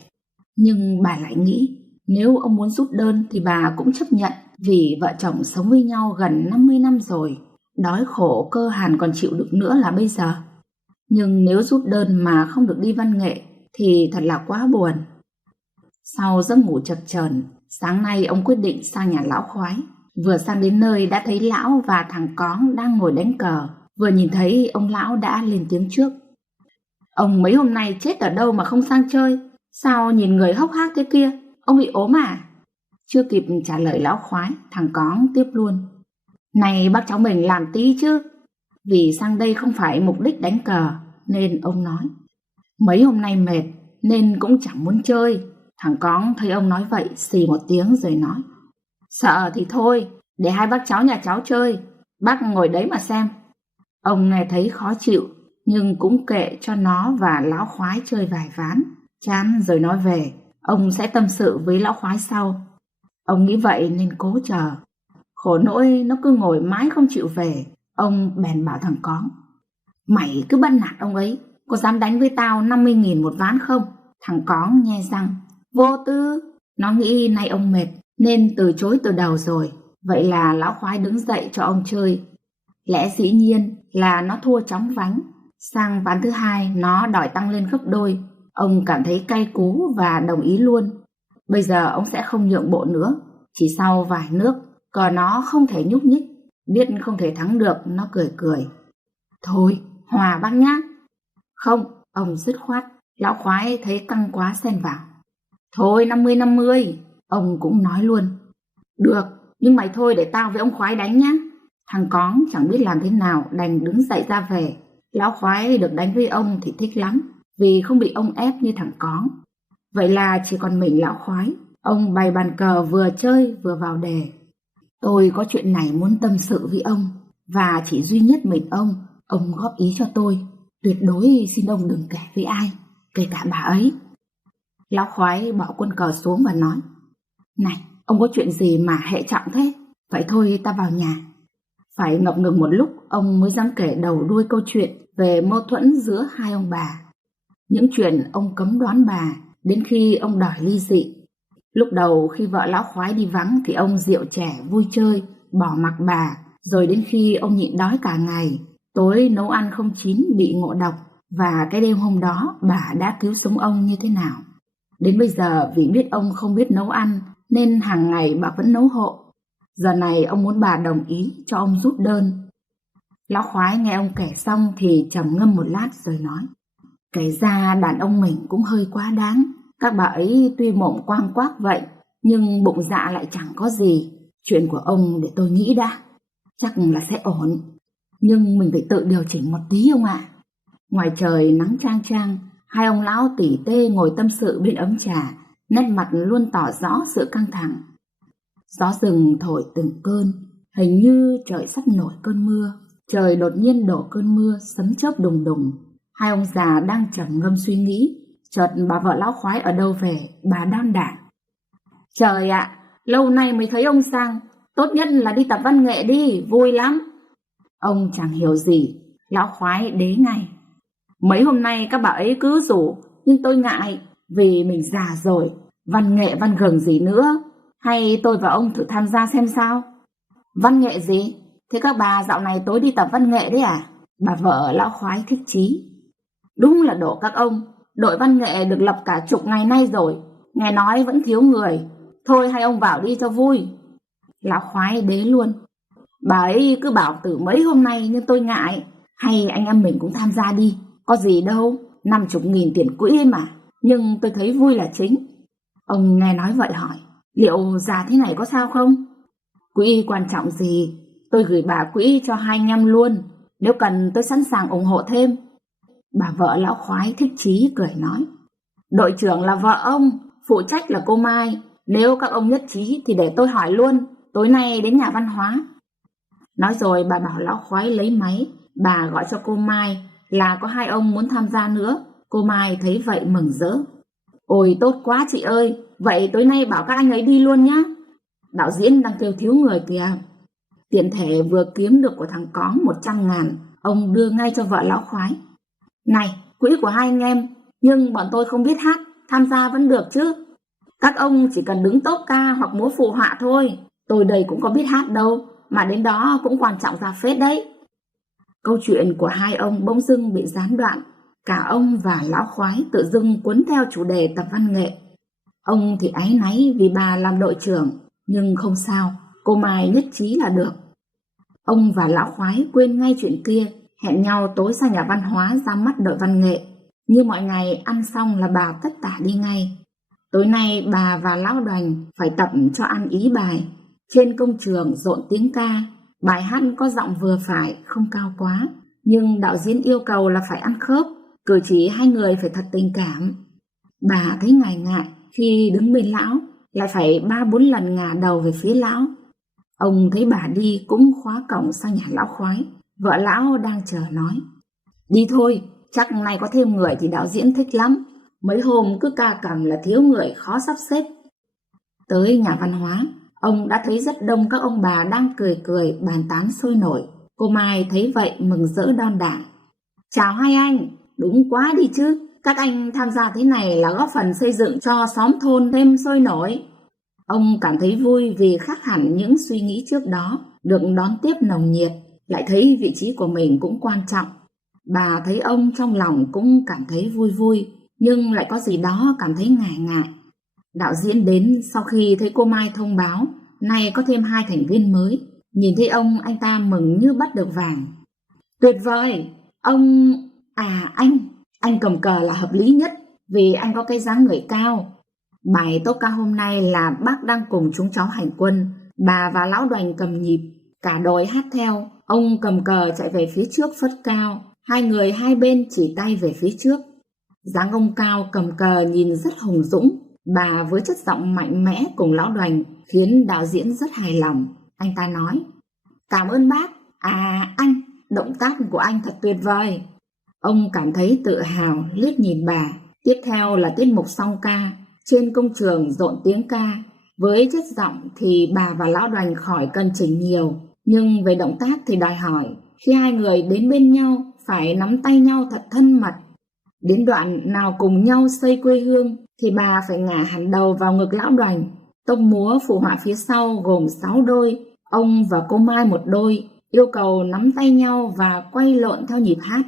Nhưng bà lại nghĩ nếu ông muốn rút đơn thì bà cũng chấp nhận, vì vợ chồng sống với nhau gần 50 năm rồi, đói khổ cơ hàn còn chịu được nữa là bây giờ. Nhưng nếu rút đơn mà không được đi văn nghệ thì thật là quá buồn. Sau giấc ngủ chập chờn, sáng nay ông quyết định sang nhà lão khoái. Vừa sang đến nơi đã thấy lão và thằng Cóng đang ngồi đánh cờ. Vừa nhìn thấy ông lão đã lên tiếng trước: Ông mấy hôm nay chết ở đâu mà không sang chơi? Sao nhìn người hốc hác thế kia? Ông bị ốm à? Chưa kịp trả lời lão khoái, thằng Cóng tiếp luôn: Này bác cháu mình làm tí chứ. Vì sang đây không phải mục đích đánh cờ nên ông nói: Mấy hôm nay mệt nên cũng chẳng muốn chơi. Thằng Cóng thấy ông nói vậy xì một tiếng rồi nói: Sợ thì thôi, để hai bác cháu nhà cháu chơi, bác ngồi đấy mà xem. Ông nghe thấy khó chịu nhưng cũng kệ cho nó và lão khoái chơi vài ván, chán rồi nói về, ông sẽ tâm sự với lão khoái sau. Ông nghĩ vậy nên cố chờ. Khổ nỗi nó cứ ngồi mãi không chịu về. Ông bèn bảo thằng Cóng: Mày cứ bắt nạt ông ấy, có dám đánh với tao 50.000 một ván không? Thằng Cóng nhe răng: Vô tư. Nó nghĩ nay ông mệt nên từ chối từ đầu rồi. Vậy là lão khoái đứng dậy cho ông chơi. Lẽ dĩ nhiên là nó thua chóng vánh. Sang ván thứ hai nó đòi tăng lên gấp đôi. Ông cảm thấy cay cú và đồng ý luôn. Bây giờ ông sẽ không nhượng bộ nữa. Chỉ sau vài nước, cờ nó không thể nhúc nhích, biết không thể thắng được, nó cười cười. Thôi, hòa bác nhá. Không, ông dứt khoát. Lão khoái thấy căng quá xen vào. Thôi 50-50, ông cũng nói luôn. Được, nhưng mày thôi để tao với ông khoái đánh nhá. Thằng Cóng chẳng biết làm thế nào đành đứng dậy ra về. Lão khoái được đánh với ông thì thích lắm, vì không bị ông ép như thằng Cóng. Vậy là chỉ còn mình lão khoái. Ông bày bàn cờ vừa chơi vừa vào đề. Tôi có chuyện này muốn tâm sự với ông, và chỉ duy nhất mình ông góp ý cho tôi. Tuyệt đối xin ông đừng kể với ai, kể cả bà ấy. Lão khoái bỏ quân cờ xuống và nói. Này, ông có chuyện gì mà hệ trọng thế? Vậy thôi ta vào nhà. Phải ngập ngừng một lúc ông mới dám kể đầu đuôi câu chuyện về mâu thuẫn giữa hai ông bà. Những chuyện ông cấm đoán bà đến khi ông đòi ly dị. Lúc đầu khi vợ lão khoái đi vắng thì ông rượu chè vui chơi, bỏ mặc bà. Rồi đến khi ông nhịn đói cả ngày, tối nấu ăn không chín bị ngộ độc. Và cái đêm hôm đó bà đã cứu sống ông như thế nào. Đến bây giờ vì biết ông không biết nấu ăn nên hàng ngày bà vẫn nấu hộ. Giờ này ông muốn bà đồng ý cho ông rút đơn. Lão khoái nghe ông kể xong thì trầm ngâm một lát rồi nói. Kể ra đàn ông mình cũng hơi quá đáng. Các bà ấy tuy mồm quang quác vậy, nhưng bụng dạ lại chẳng có gì. Chuyện của ông để tôi nghĩ đã. Chắc là sẽ ổn. Nhưng mình phải tự điều chỉnh một tí ông ạ. Ngoài trời nắng chang chang, hai ông lão tỉ tê ngồi tâm sự bên ấm trà, nét mặt luôn tỏ rõ sự căng thẳng. Gió rừng thổi từng cơn, hình như trời sắp nổi cơn mưa. Trời đột nhiên đổ cơn mưa, sấm chớp đùng đùng. Hai ông già đang trầm ngâm suy nghĩ, chợt bà vợ lão khoái ở đâu về, bà đon đả. Trời ạ, lâu nay mới thấy ông sang, tốt nhất là đi tập văn nghệ đi, vui lắm. Ông chẳng hiểu gì, lão khoái đế ngay. Mấy hôm nay các bà ấy cứ rủ, nhưng tôi ngại, vì mình già rồi, văn nghệ văn gừng gì nữa. Hay tôi và ông thử tham gia xem sao? Văn nghệ gì? Thế các bà dạo này tối đi tập văn nghệ đấy à? Bà vợ lão khoái thích chí. Đúng là đổ các ông, đội văn nghệ được lập cả chục ngày nay rồi, nghe nói vẫn thiếu người. Thôi hay ông vào đi cho vui. Lão khoái đế luôn. Bà ấy cứ bảo từ mấy hôm nay nhưng tôi ngại. Hay anh em mình cũng tham gia đi, có gì đâu, 50.000 tiền quỹ mà. Nhưng tôi thấy vui là chính. Ông nghe nói vậy hỏi, liệu già thế này có sao không? Quỹ quan trọng gì, tôi gửi bà quỹ cho hai anh em luôn. Nếu cần tôi sẵn sàng ủng hộ thêm. Bà vợ lão khoái thích chí cười nói. Đội trưởng là vợ ông, phụ trách là cô Mai. Nếu các ông nhất trí thì để tôi hỏi luôn, tối nay đến nhà văn hóa. Nói rồi bà bảo lão khoái lấy máy. Bà gọi cho cô Mai là có hai ông muốn tham gia nữa. Cô Mai thấy vậy mừng rỡ. Ôi tốt quá chị ơi, vậy tối nay bảo các anh ấy đi luôn nhá. Đạo diễn đang kêu thiếu người kìa. Tiền thể vừa kiếm được của thằng Cóng 100.000, ông đưa ngay cho vợ lão khoái. Này, quỹ của hai anh em, nhưng bọn tôi không biết hát, tham gia vẫn được chứ. Các ông chỉ cần đứng tốp ca hoặc múa phụ họa thôi. Tôi đây cũng có biết hát đâu, mà đến đó cũng quan trọng ra phết đấy. Câu chuyện của hai ông bỗng dưng bị gián đoạn. Cả ông và lão khoái tự dưng cuốn theo chủ đề tập văn nghệ. Ông thì áy náy vì bà làm đội trưởng, nhưng không sao, cô Mai nhất trí là được. Ông và lão khoái quên ngay chuyện kia, hẹn nhau tối sang nhà văn hóa ra mắt đội văn nghệ. Như mọi ngày ăn xong là bà tất tả đi ngay. Tối nay bà và lão Đoành phải tập cho ăn ý bài. Trên công trường rộn tiếng ca, bài hát có giọng vừa phải, không cao quá. Nhưng đạo diễn yêu cầu là phải ăn khớp, cử chỉ hai người phải thật tình cảm. Bà thấy ngại ngại khi đứng bên lão, lại phải 3-4 lần ngả đầu về phía lão. Ông thấy bà đi cũng khóa cổng sang nhà lão khoái. Vợ lão đang chờ nói. Đi thôi, chắc nay có thêm người thì đạo diễn thích lắm. Mấy hôm cứ ca cằm là thiếu người khó sắp xếp. Tới nhà văn hóa, ông đã thấy rất đông các ông bà đang cười cười bàn tán sôi nổi. Cô Mai thấy vậy mừng rỡ đon đả. Chào hai anh, đúng quá đi chứ. Các anh tham gia thế này là góp phần xây dựng cho xóm thôn thêm sôi nổi. Ông cảm thấy vui vì khác hẳn những suy nghĩ trước đó, được đón tiếp nồng nhiệt, lại thấy vị trí của mình cũng quan trọng. Bà thấy ông trong lòng cũng cảm thấy vui vui, nhưng lại có gì đó cảm thấy ngại ngại. Đạo diễn đến sau khi thấy cô Mai thông báo, nay có thêm 2 thành viên mới. Nhìn thấy ông, anh ta mừng như bắt được vàng. Tuyệt vời! Ông... À anh cầm cờ là hợp lý nhất, vì anh có cái dáng người cao. Bài tốp ca hôm nay là bác đang cùng chúng cháu hành quân, bà và lão Đoành cầm nhịp, cả đội hát theo. Ông cầm cờ chạy về phía trước phất cao, hai người hai bên chỉ tay về phía trước. Dáng ông cao cầm cờ nhìn rất hùng dũng, bà với chất giọng mạnh mẽ cùng lão Đoành khiến đạo diễn rất hài lòng. Anh ta nói: Cảm ơn bác. À anh, động tác của anh thật tuyệt vời. Ông cảm thấy tự hào liếc nhìn bà. Tiếp theo là tiết mục song ca. Trên công trường rộn tiếng ca. Với chất giọng thì bà và lão Đoành khỏi cân chỉnh nhiều, nhưng về động tác thì đòi hỏi khi hai người đến bên nhau phải nắm tay nhau thật thân mật. Đến đoạn nào cùng nhau xây quê hương thì bà phải ngả hẳn đầu vào ngực lão Đoành. Tông múa phụ họa phía sau gồm 6 đôi, ông và cô Mai một đôi, yêu cầu nắm tay nhau và quay lộn theo nhịp hát.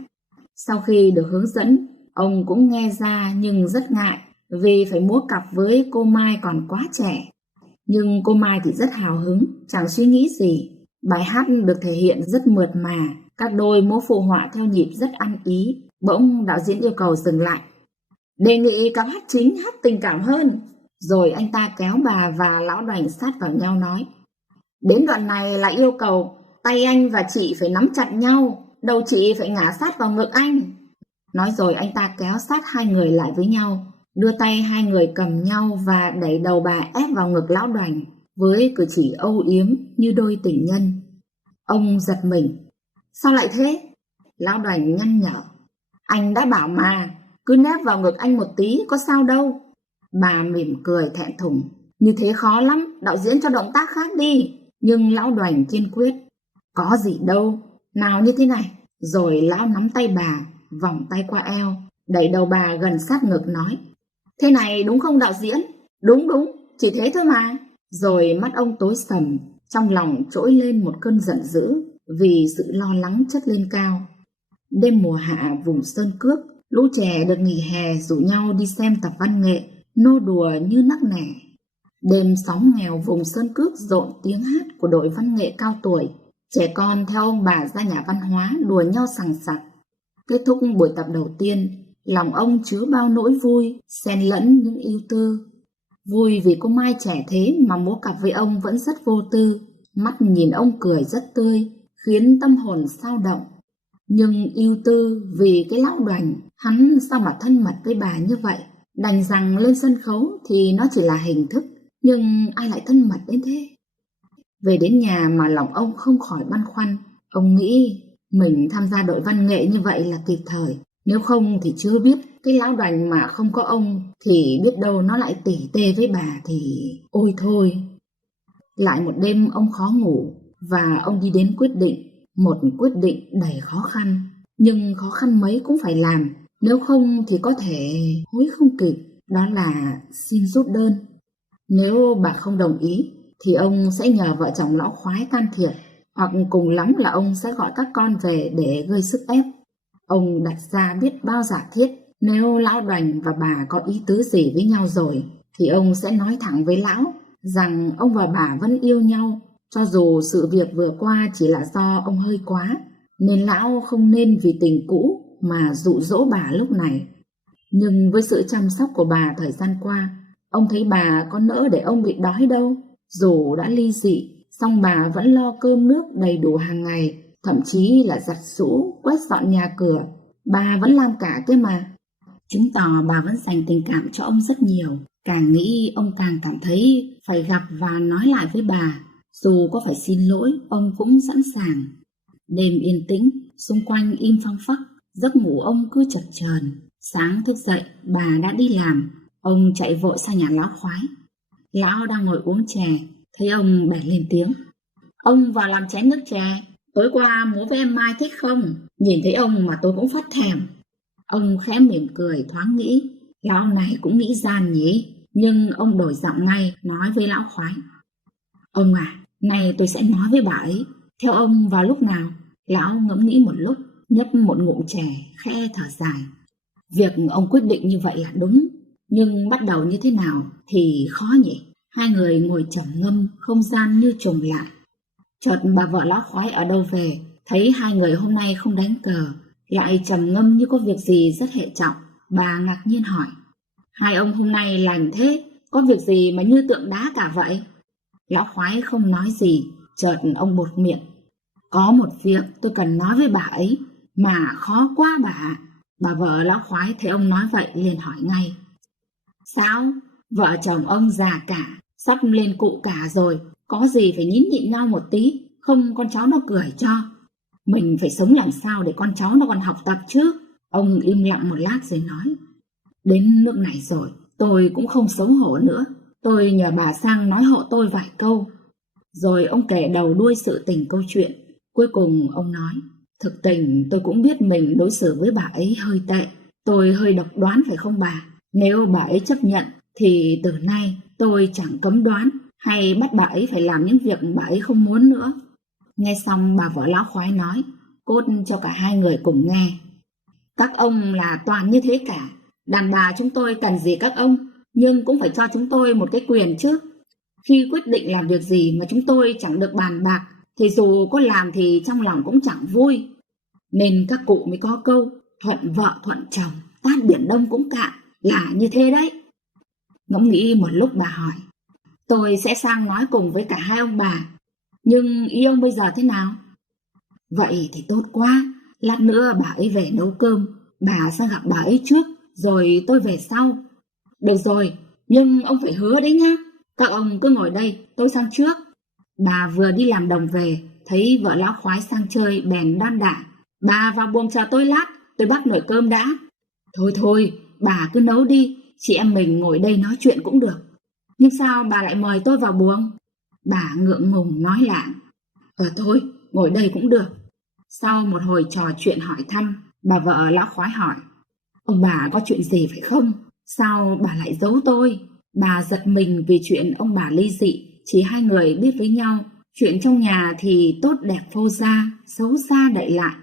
Sau khi được hướng dẫn, ông cũng nghe ra nhưng rất ngại vì phải múa cặp với cô Mai còn quá trẻ. Nhưng cô Mai thì rất hào hứng, chẳng suy nghĩ gì. Bài hát được thể hiện rất mượt mà, các đôi múa phụ họa theo nhịp rất ăn ý. Bỗng đạo diễn yêu cầu dừng lại. Đề nghị cặp hát chính hát tình cảm hơn. Rồi anh ta kéo bà và lão Đoành sát vào nhau nói: Đến đoạn này là yêu cầu tay anh và chị phải nắm chặt nhau, đầu chị phải ngả sát vào ngực anh. Nói rồi anh ta kéo sát hai người lại với nhau, đưa tay hai người cầm nhau và đẩy đầu bà ép vào ngực lão Đoành với cử chỉ âu yếm như đôi tình nhân. Ông giật mình. Sao lại thế? Lão Đoành nhăn nhở. Anh đã bảo mà, cứ nép vào ngực anh một tí có sao đâu. Bà mỉm cười thẹn thùng. Như thế khó lắm, đạo diễn cho động tác khác đi. Nhưng lão Đoành kiên quyết. Có gì đâu, nào như thế này. Rồi lão nắm tay bà, vòng tay qua eo, đẩy đầu bà gần sát ngực nói: Thế này đúng không đạo diễn? Đúng, chỉ thế thôi mà. Rồi mắt ông tối sầm, trong lòng trỗi lên một cơn giận dữ vì sự lo lắng chất lên cao. Đêm mùa hạ vùng Sơn Cước, lũ trẻ được nghỉ hè rủ nhau đi xem tập văn nghệ, nô đùa như nắc nẻ. Đêm xóm nghèo vùng Sơn Cước rộn tiếng hát của đội văn nghệ cao tuổi. Trẻ con theo ông bà ra nhà văn hóa đùa nhau sằng sặc. Kết thúc buổi tập đầu tiên, lòng ông chứa bao nỗi vui, xen lẫn những ưu tư. Vui vì cô Mai trẻ thế mà múa cặp với ông vẫn rất vô tư. Mắt nhìn ông cười rất tươi, khiến tâm hồn xao động. Nhưng ưu tư vì cái lão Đoành, hắn sao mà thân mật với bà như vậy. Đành rằng lên sân khấu thì nó chỉ là hình thức, nhưng ai lại thân mật đến thế? Về đến nhà mà lòng ông không khỏi băn khoăn. Ông nghĩ mình tham gia đội văn nghệ như vậy là kịp thời. Nếu không thì chưa biết, cái lão Đoành mà không có ông thì biết đâu nó lại tỉ tê với bà thì ôi thôi. Lại một đêm ông khó ngủ và ông đi đến quyết định. Một quyết định đầy khó khăn, nhưng khó khăn mấy cũng phải làm, nếu không thì có thể hối không kịp. Đó là xin rút đơn. Nếu bà không đồng ý thì ông sẽ nhờ vợ chồng lão khoái can thiệp, hoặc cùng lắm là ông sẽ gọi các con về để gây sức ép. Ông đặt ra biết bao giả thiết, nếu lão Đoành và bà có ý tứ gì với nhau rồi thì ông sẽ nói thẳng với lão rằng ông và bà vẫn yêu nhau, cho dù sự việc vừa qua chỉ là do ông hơi quá, nên lão không nên vì tình cũ mà dụ dỗ bà lúc này. Nhưng với sự chăm sóc của bà thời gian qua, ông thấy bà có nỡ để ông bị đói đâu. Dù đã ly dị, song bà vẫn lo cơm nước đầy đủ hàng ngày, thậm chí là giặt giũ, quét dọn nhà cửa. Bà vẫn làm cả kia mà. Chứng tỏ bà vẫn dành tình cảm cho ông rất nhiều. Càng nghĩ ông càng cảm thấy phải gặp và nói lại với bà. Dù có phải xin lỗi, ông cũng sẵn sàng. Đêm yên tĩnh, xung quanh im phăng phắc, giấc ngủ ông cứ chập chờn. Sáng thức dậy, bà đã đi làm. Ông chạy vội sang nhà lão khoái. Lão đang ngồi uống chè, thấy ông bèn lên tiếng. Ông vào làm chén nước chè. Tối qua múa với em Mai thích không? Nhìn thấy ông mà tôi cũng phát thèm. Ông khẽ mỉm cười thoáng nghĩ, lão này cũng nghĩ gian nhỉ. Nhưng ông đổi giọng ngay, nói với lão khoái. Ông à, nay tôi sẽ nói với bà ấy. Theo ông vào lúc nào? Lão ngẫm nghĩ một lúc, nhấp một ngụm chè, khẽ thở dài. Việc ông quyết định như vậy là đúng, nhưng bắt đầu như thế nào thì khó nhỉ. Hai người ngồi trầm ngâm, không gian như trùng lại. Chợt bà vợ lão khoái ở đâu về, thấy hai người hôm nay không đánh cờ, lại trầm ngâm như có việc gì rất hệ trọng. Bà ngạc nhiên hỏi: hai ông hôm nay lành thế, có việc gì mà như tượng đá cả vậy? Lão khoái không nói gì, chợt ông buột miệng: có một việc tôi cần nói với bà ấy, mà khó quá bà ạ. Bà vợ lão khoái thấy ông nói vậy liền hỏi ngay: sao? Vợ chồng ông già cả, sắp lên cụ cả rồi, có gì phải nhín nhịn nhau một tí, không con cháu nó cười cho. Mình phải sống làm sao để con cháu nó còn học tập chứ. Ông im lặng một lát rồi nói: đến nước này rồi, tôi cũng không xấu hổ nữa. Tôi nhờ bà sang nói hộ tôi vài câu. Rồi ông kể đầu đuôi sự tình câu chuyện. Cuối cùng ông nói: thực tình tôi cũng biết mình đối xử với bà ấy hơi tệ. Tôi hơi độc đoán phải không bà? Nếu bà ấy chấp nhận thì từ nay tôi chẳng cấm đoán hay bắt bà ấy phải làm những việc bà ấy không muốn nữa. Nghe xong bà vợ lão khoái nói, cốt cho cả hai người cùng nghe: các ông là toàn như thế cả. Đàn bà chúng tôi cần gì các ông, nhưng cũng phải cho chúng tôi một cái quyền chứ. Khi quyết định làm việc gì mà chúng tôi chẳng được bàn bạc, thì dù có làm thì trong lòng cũng chẳng vui. Nên các cụ mới có câu thuận vợ thuận chồng, tát biển Đông cũng cạn, là như thế đấy. Ngẫm nghĩ một lúc bà hỏi: tôi sẽ sang nói cùng với cả hai ông bà, nhưng ý ông bây giờ thế nào? Vậy thì tốt quá, lát nữa bà ấy về nấu cơm, bà sang gặp bà ấy trước, rồi tôi về sau. Được rồi, nhưng ông phải hứa đấy nhá. Các ông cứ ngồi đây, tôi sang trước. Bà vừa đi làm đồng về, thấy vợ lão khoái sang chơi bèn đon đả: bà vào buồng chờ tôi lát, tôi bắt nồi cơm đã. Thôi, bà cứ nấu đi, chị em mình ngồi đây nói chuyện cũng được. Nhưng sao bà lại mời tôi vào buồng? Bà ngượng ngùng nói lảng: thôi, ngồi đây cũng được. Sau một hồi trò chuyện hỏi thăm, bà vợ lão khoái hỏi: ông bà có chuyện gì phải không? Sao bà lại giấu tôi? Bà giật mình vì chuyện ông bà ly dị, chỉ hai người biết với nhau. Chuyện trong nhà thì tốt đẹp phô ra, xấu xa đậy lại.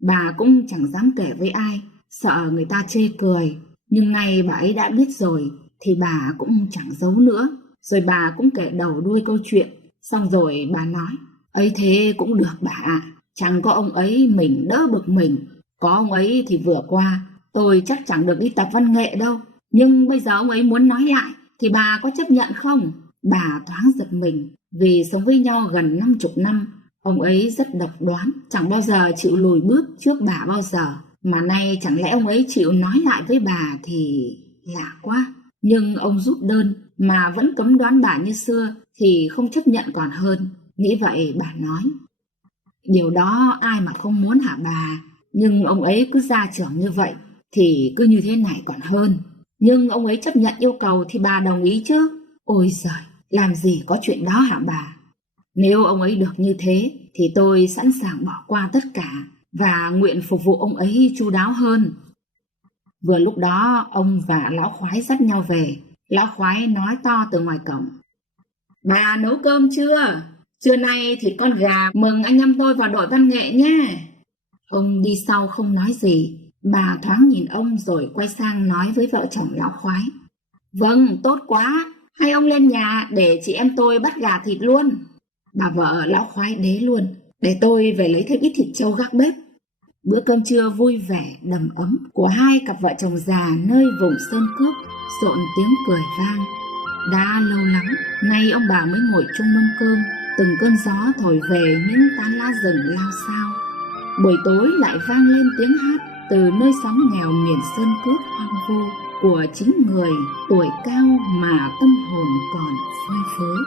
Bà cũng chẳng dám kể với ai, sợ người ta chê cười. Nhưng nay bà ấy đã biết rồi, thì bà cũng chẳng giấu nữa. Rồi bà cũng kể đầu đuôi câu chuyện. Xong rồi bà nói: ấy thế cũng được bà ạ. Chẳng có ông ấy mình đỡ bực mình. Có ông ấy thì vừa qua tôi chắc chẳng được đi tập văn nghệ đâu. Nhưng bây giờ ông ấy muốn nói lại, thì bà có chấp nhận không? Bà thoáng giật mình, vì sống với nhau gần 50 năm. Ông ấy rất độc đoán, chẳng bao giờ chịu lùi bước trước bà bao giờ. Mà nay chẳng lẽ ông ấy chịu nói lại với bà thì lạ quá. Nhưng ông rút đơn mà vẫn cấm đoán bà như xưa thì không chấp nhận còn hơn. Nghĩ vậy bà nói: điều đó ai mà không muốn hả bà? Nhưng ông ấy cứ gia trưởng như vậy thì cứ như thế này còn hơn. Nhưng ông ấy chấp nhận yêu cầu thì bà đồng ý chứ? Ôi giời, làm gì có chuyện đó hả bà? Nếu ông ấy được như thế thì tôi sẵn sàng bỏ qua tất cả và nguyện phục vụ ông ấy chu đáo hơn. Vừa lúc đó ông và lão khoái dắt nhau về. Lão khoái nói to từ ngoài cổng: bà nấu cơm chưa? Trưa nay thịt con gà mừng anh em tôi vào đội văn nghệ nhé. Ông đi sau không nói gì. Bà thoáng nhìn ông rồi quay sang nói với vợ chồng lão khoái: vâng, tốt quá, hai ông lên nhà để chị em tôi bắt gà thịt luôn. Bà vợ lão khoái đế luôn: để tôi về lấy thêm ít thịt trâu gác bếp. Bữa cơm trưa vui vẻ đầm ấm của hai cặp vợ chồng già nơi vùng sơn cước rộn tiếng cười vang. Đã lâu lắm nay ông bà mới ngồi chung mâm cơm. Từng cơn gió thổi về những tán lá rừng lao xao. Buổi tối lại vang lên tiếng hát từ nơi xóm nghèo miền sơn cước hoang vu của chính người tuổi cao mà tâm hồn còn phơi phới.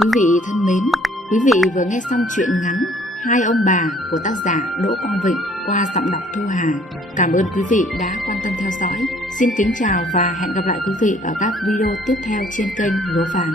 Quý vị thân mến, quý vị vừa nghe xong truyện ngắn Hai ông bà của tác giả Đỗ Quang Vịnh qua giọng đọc Thu Hà. Cảm ơn quý vị đã quan tâm theo dõi. Xin kính chào và hẹn gặp lại quý vị ở các video tiếp theo trên kênh Lúa Vàng.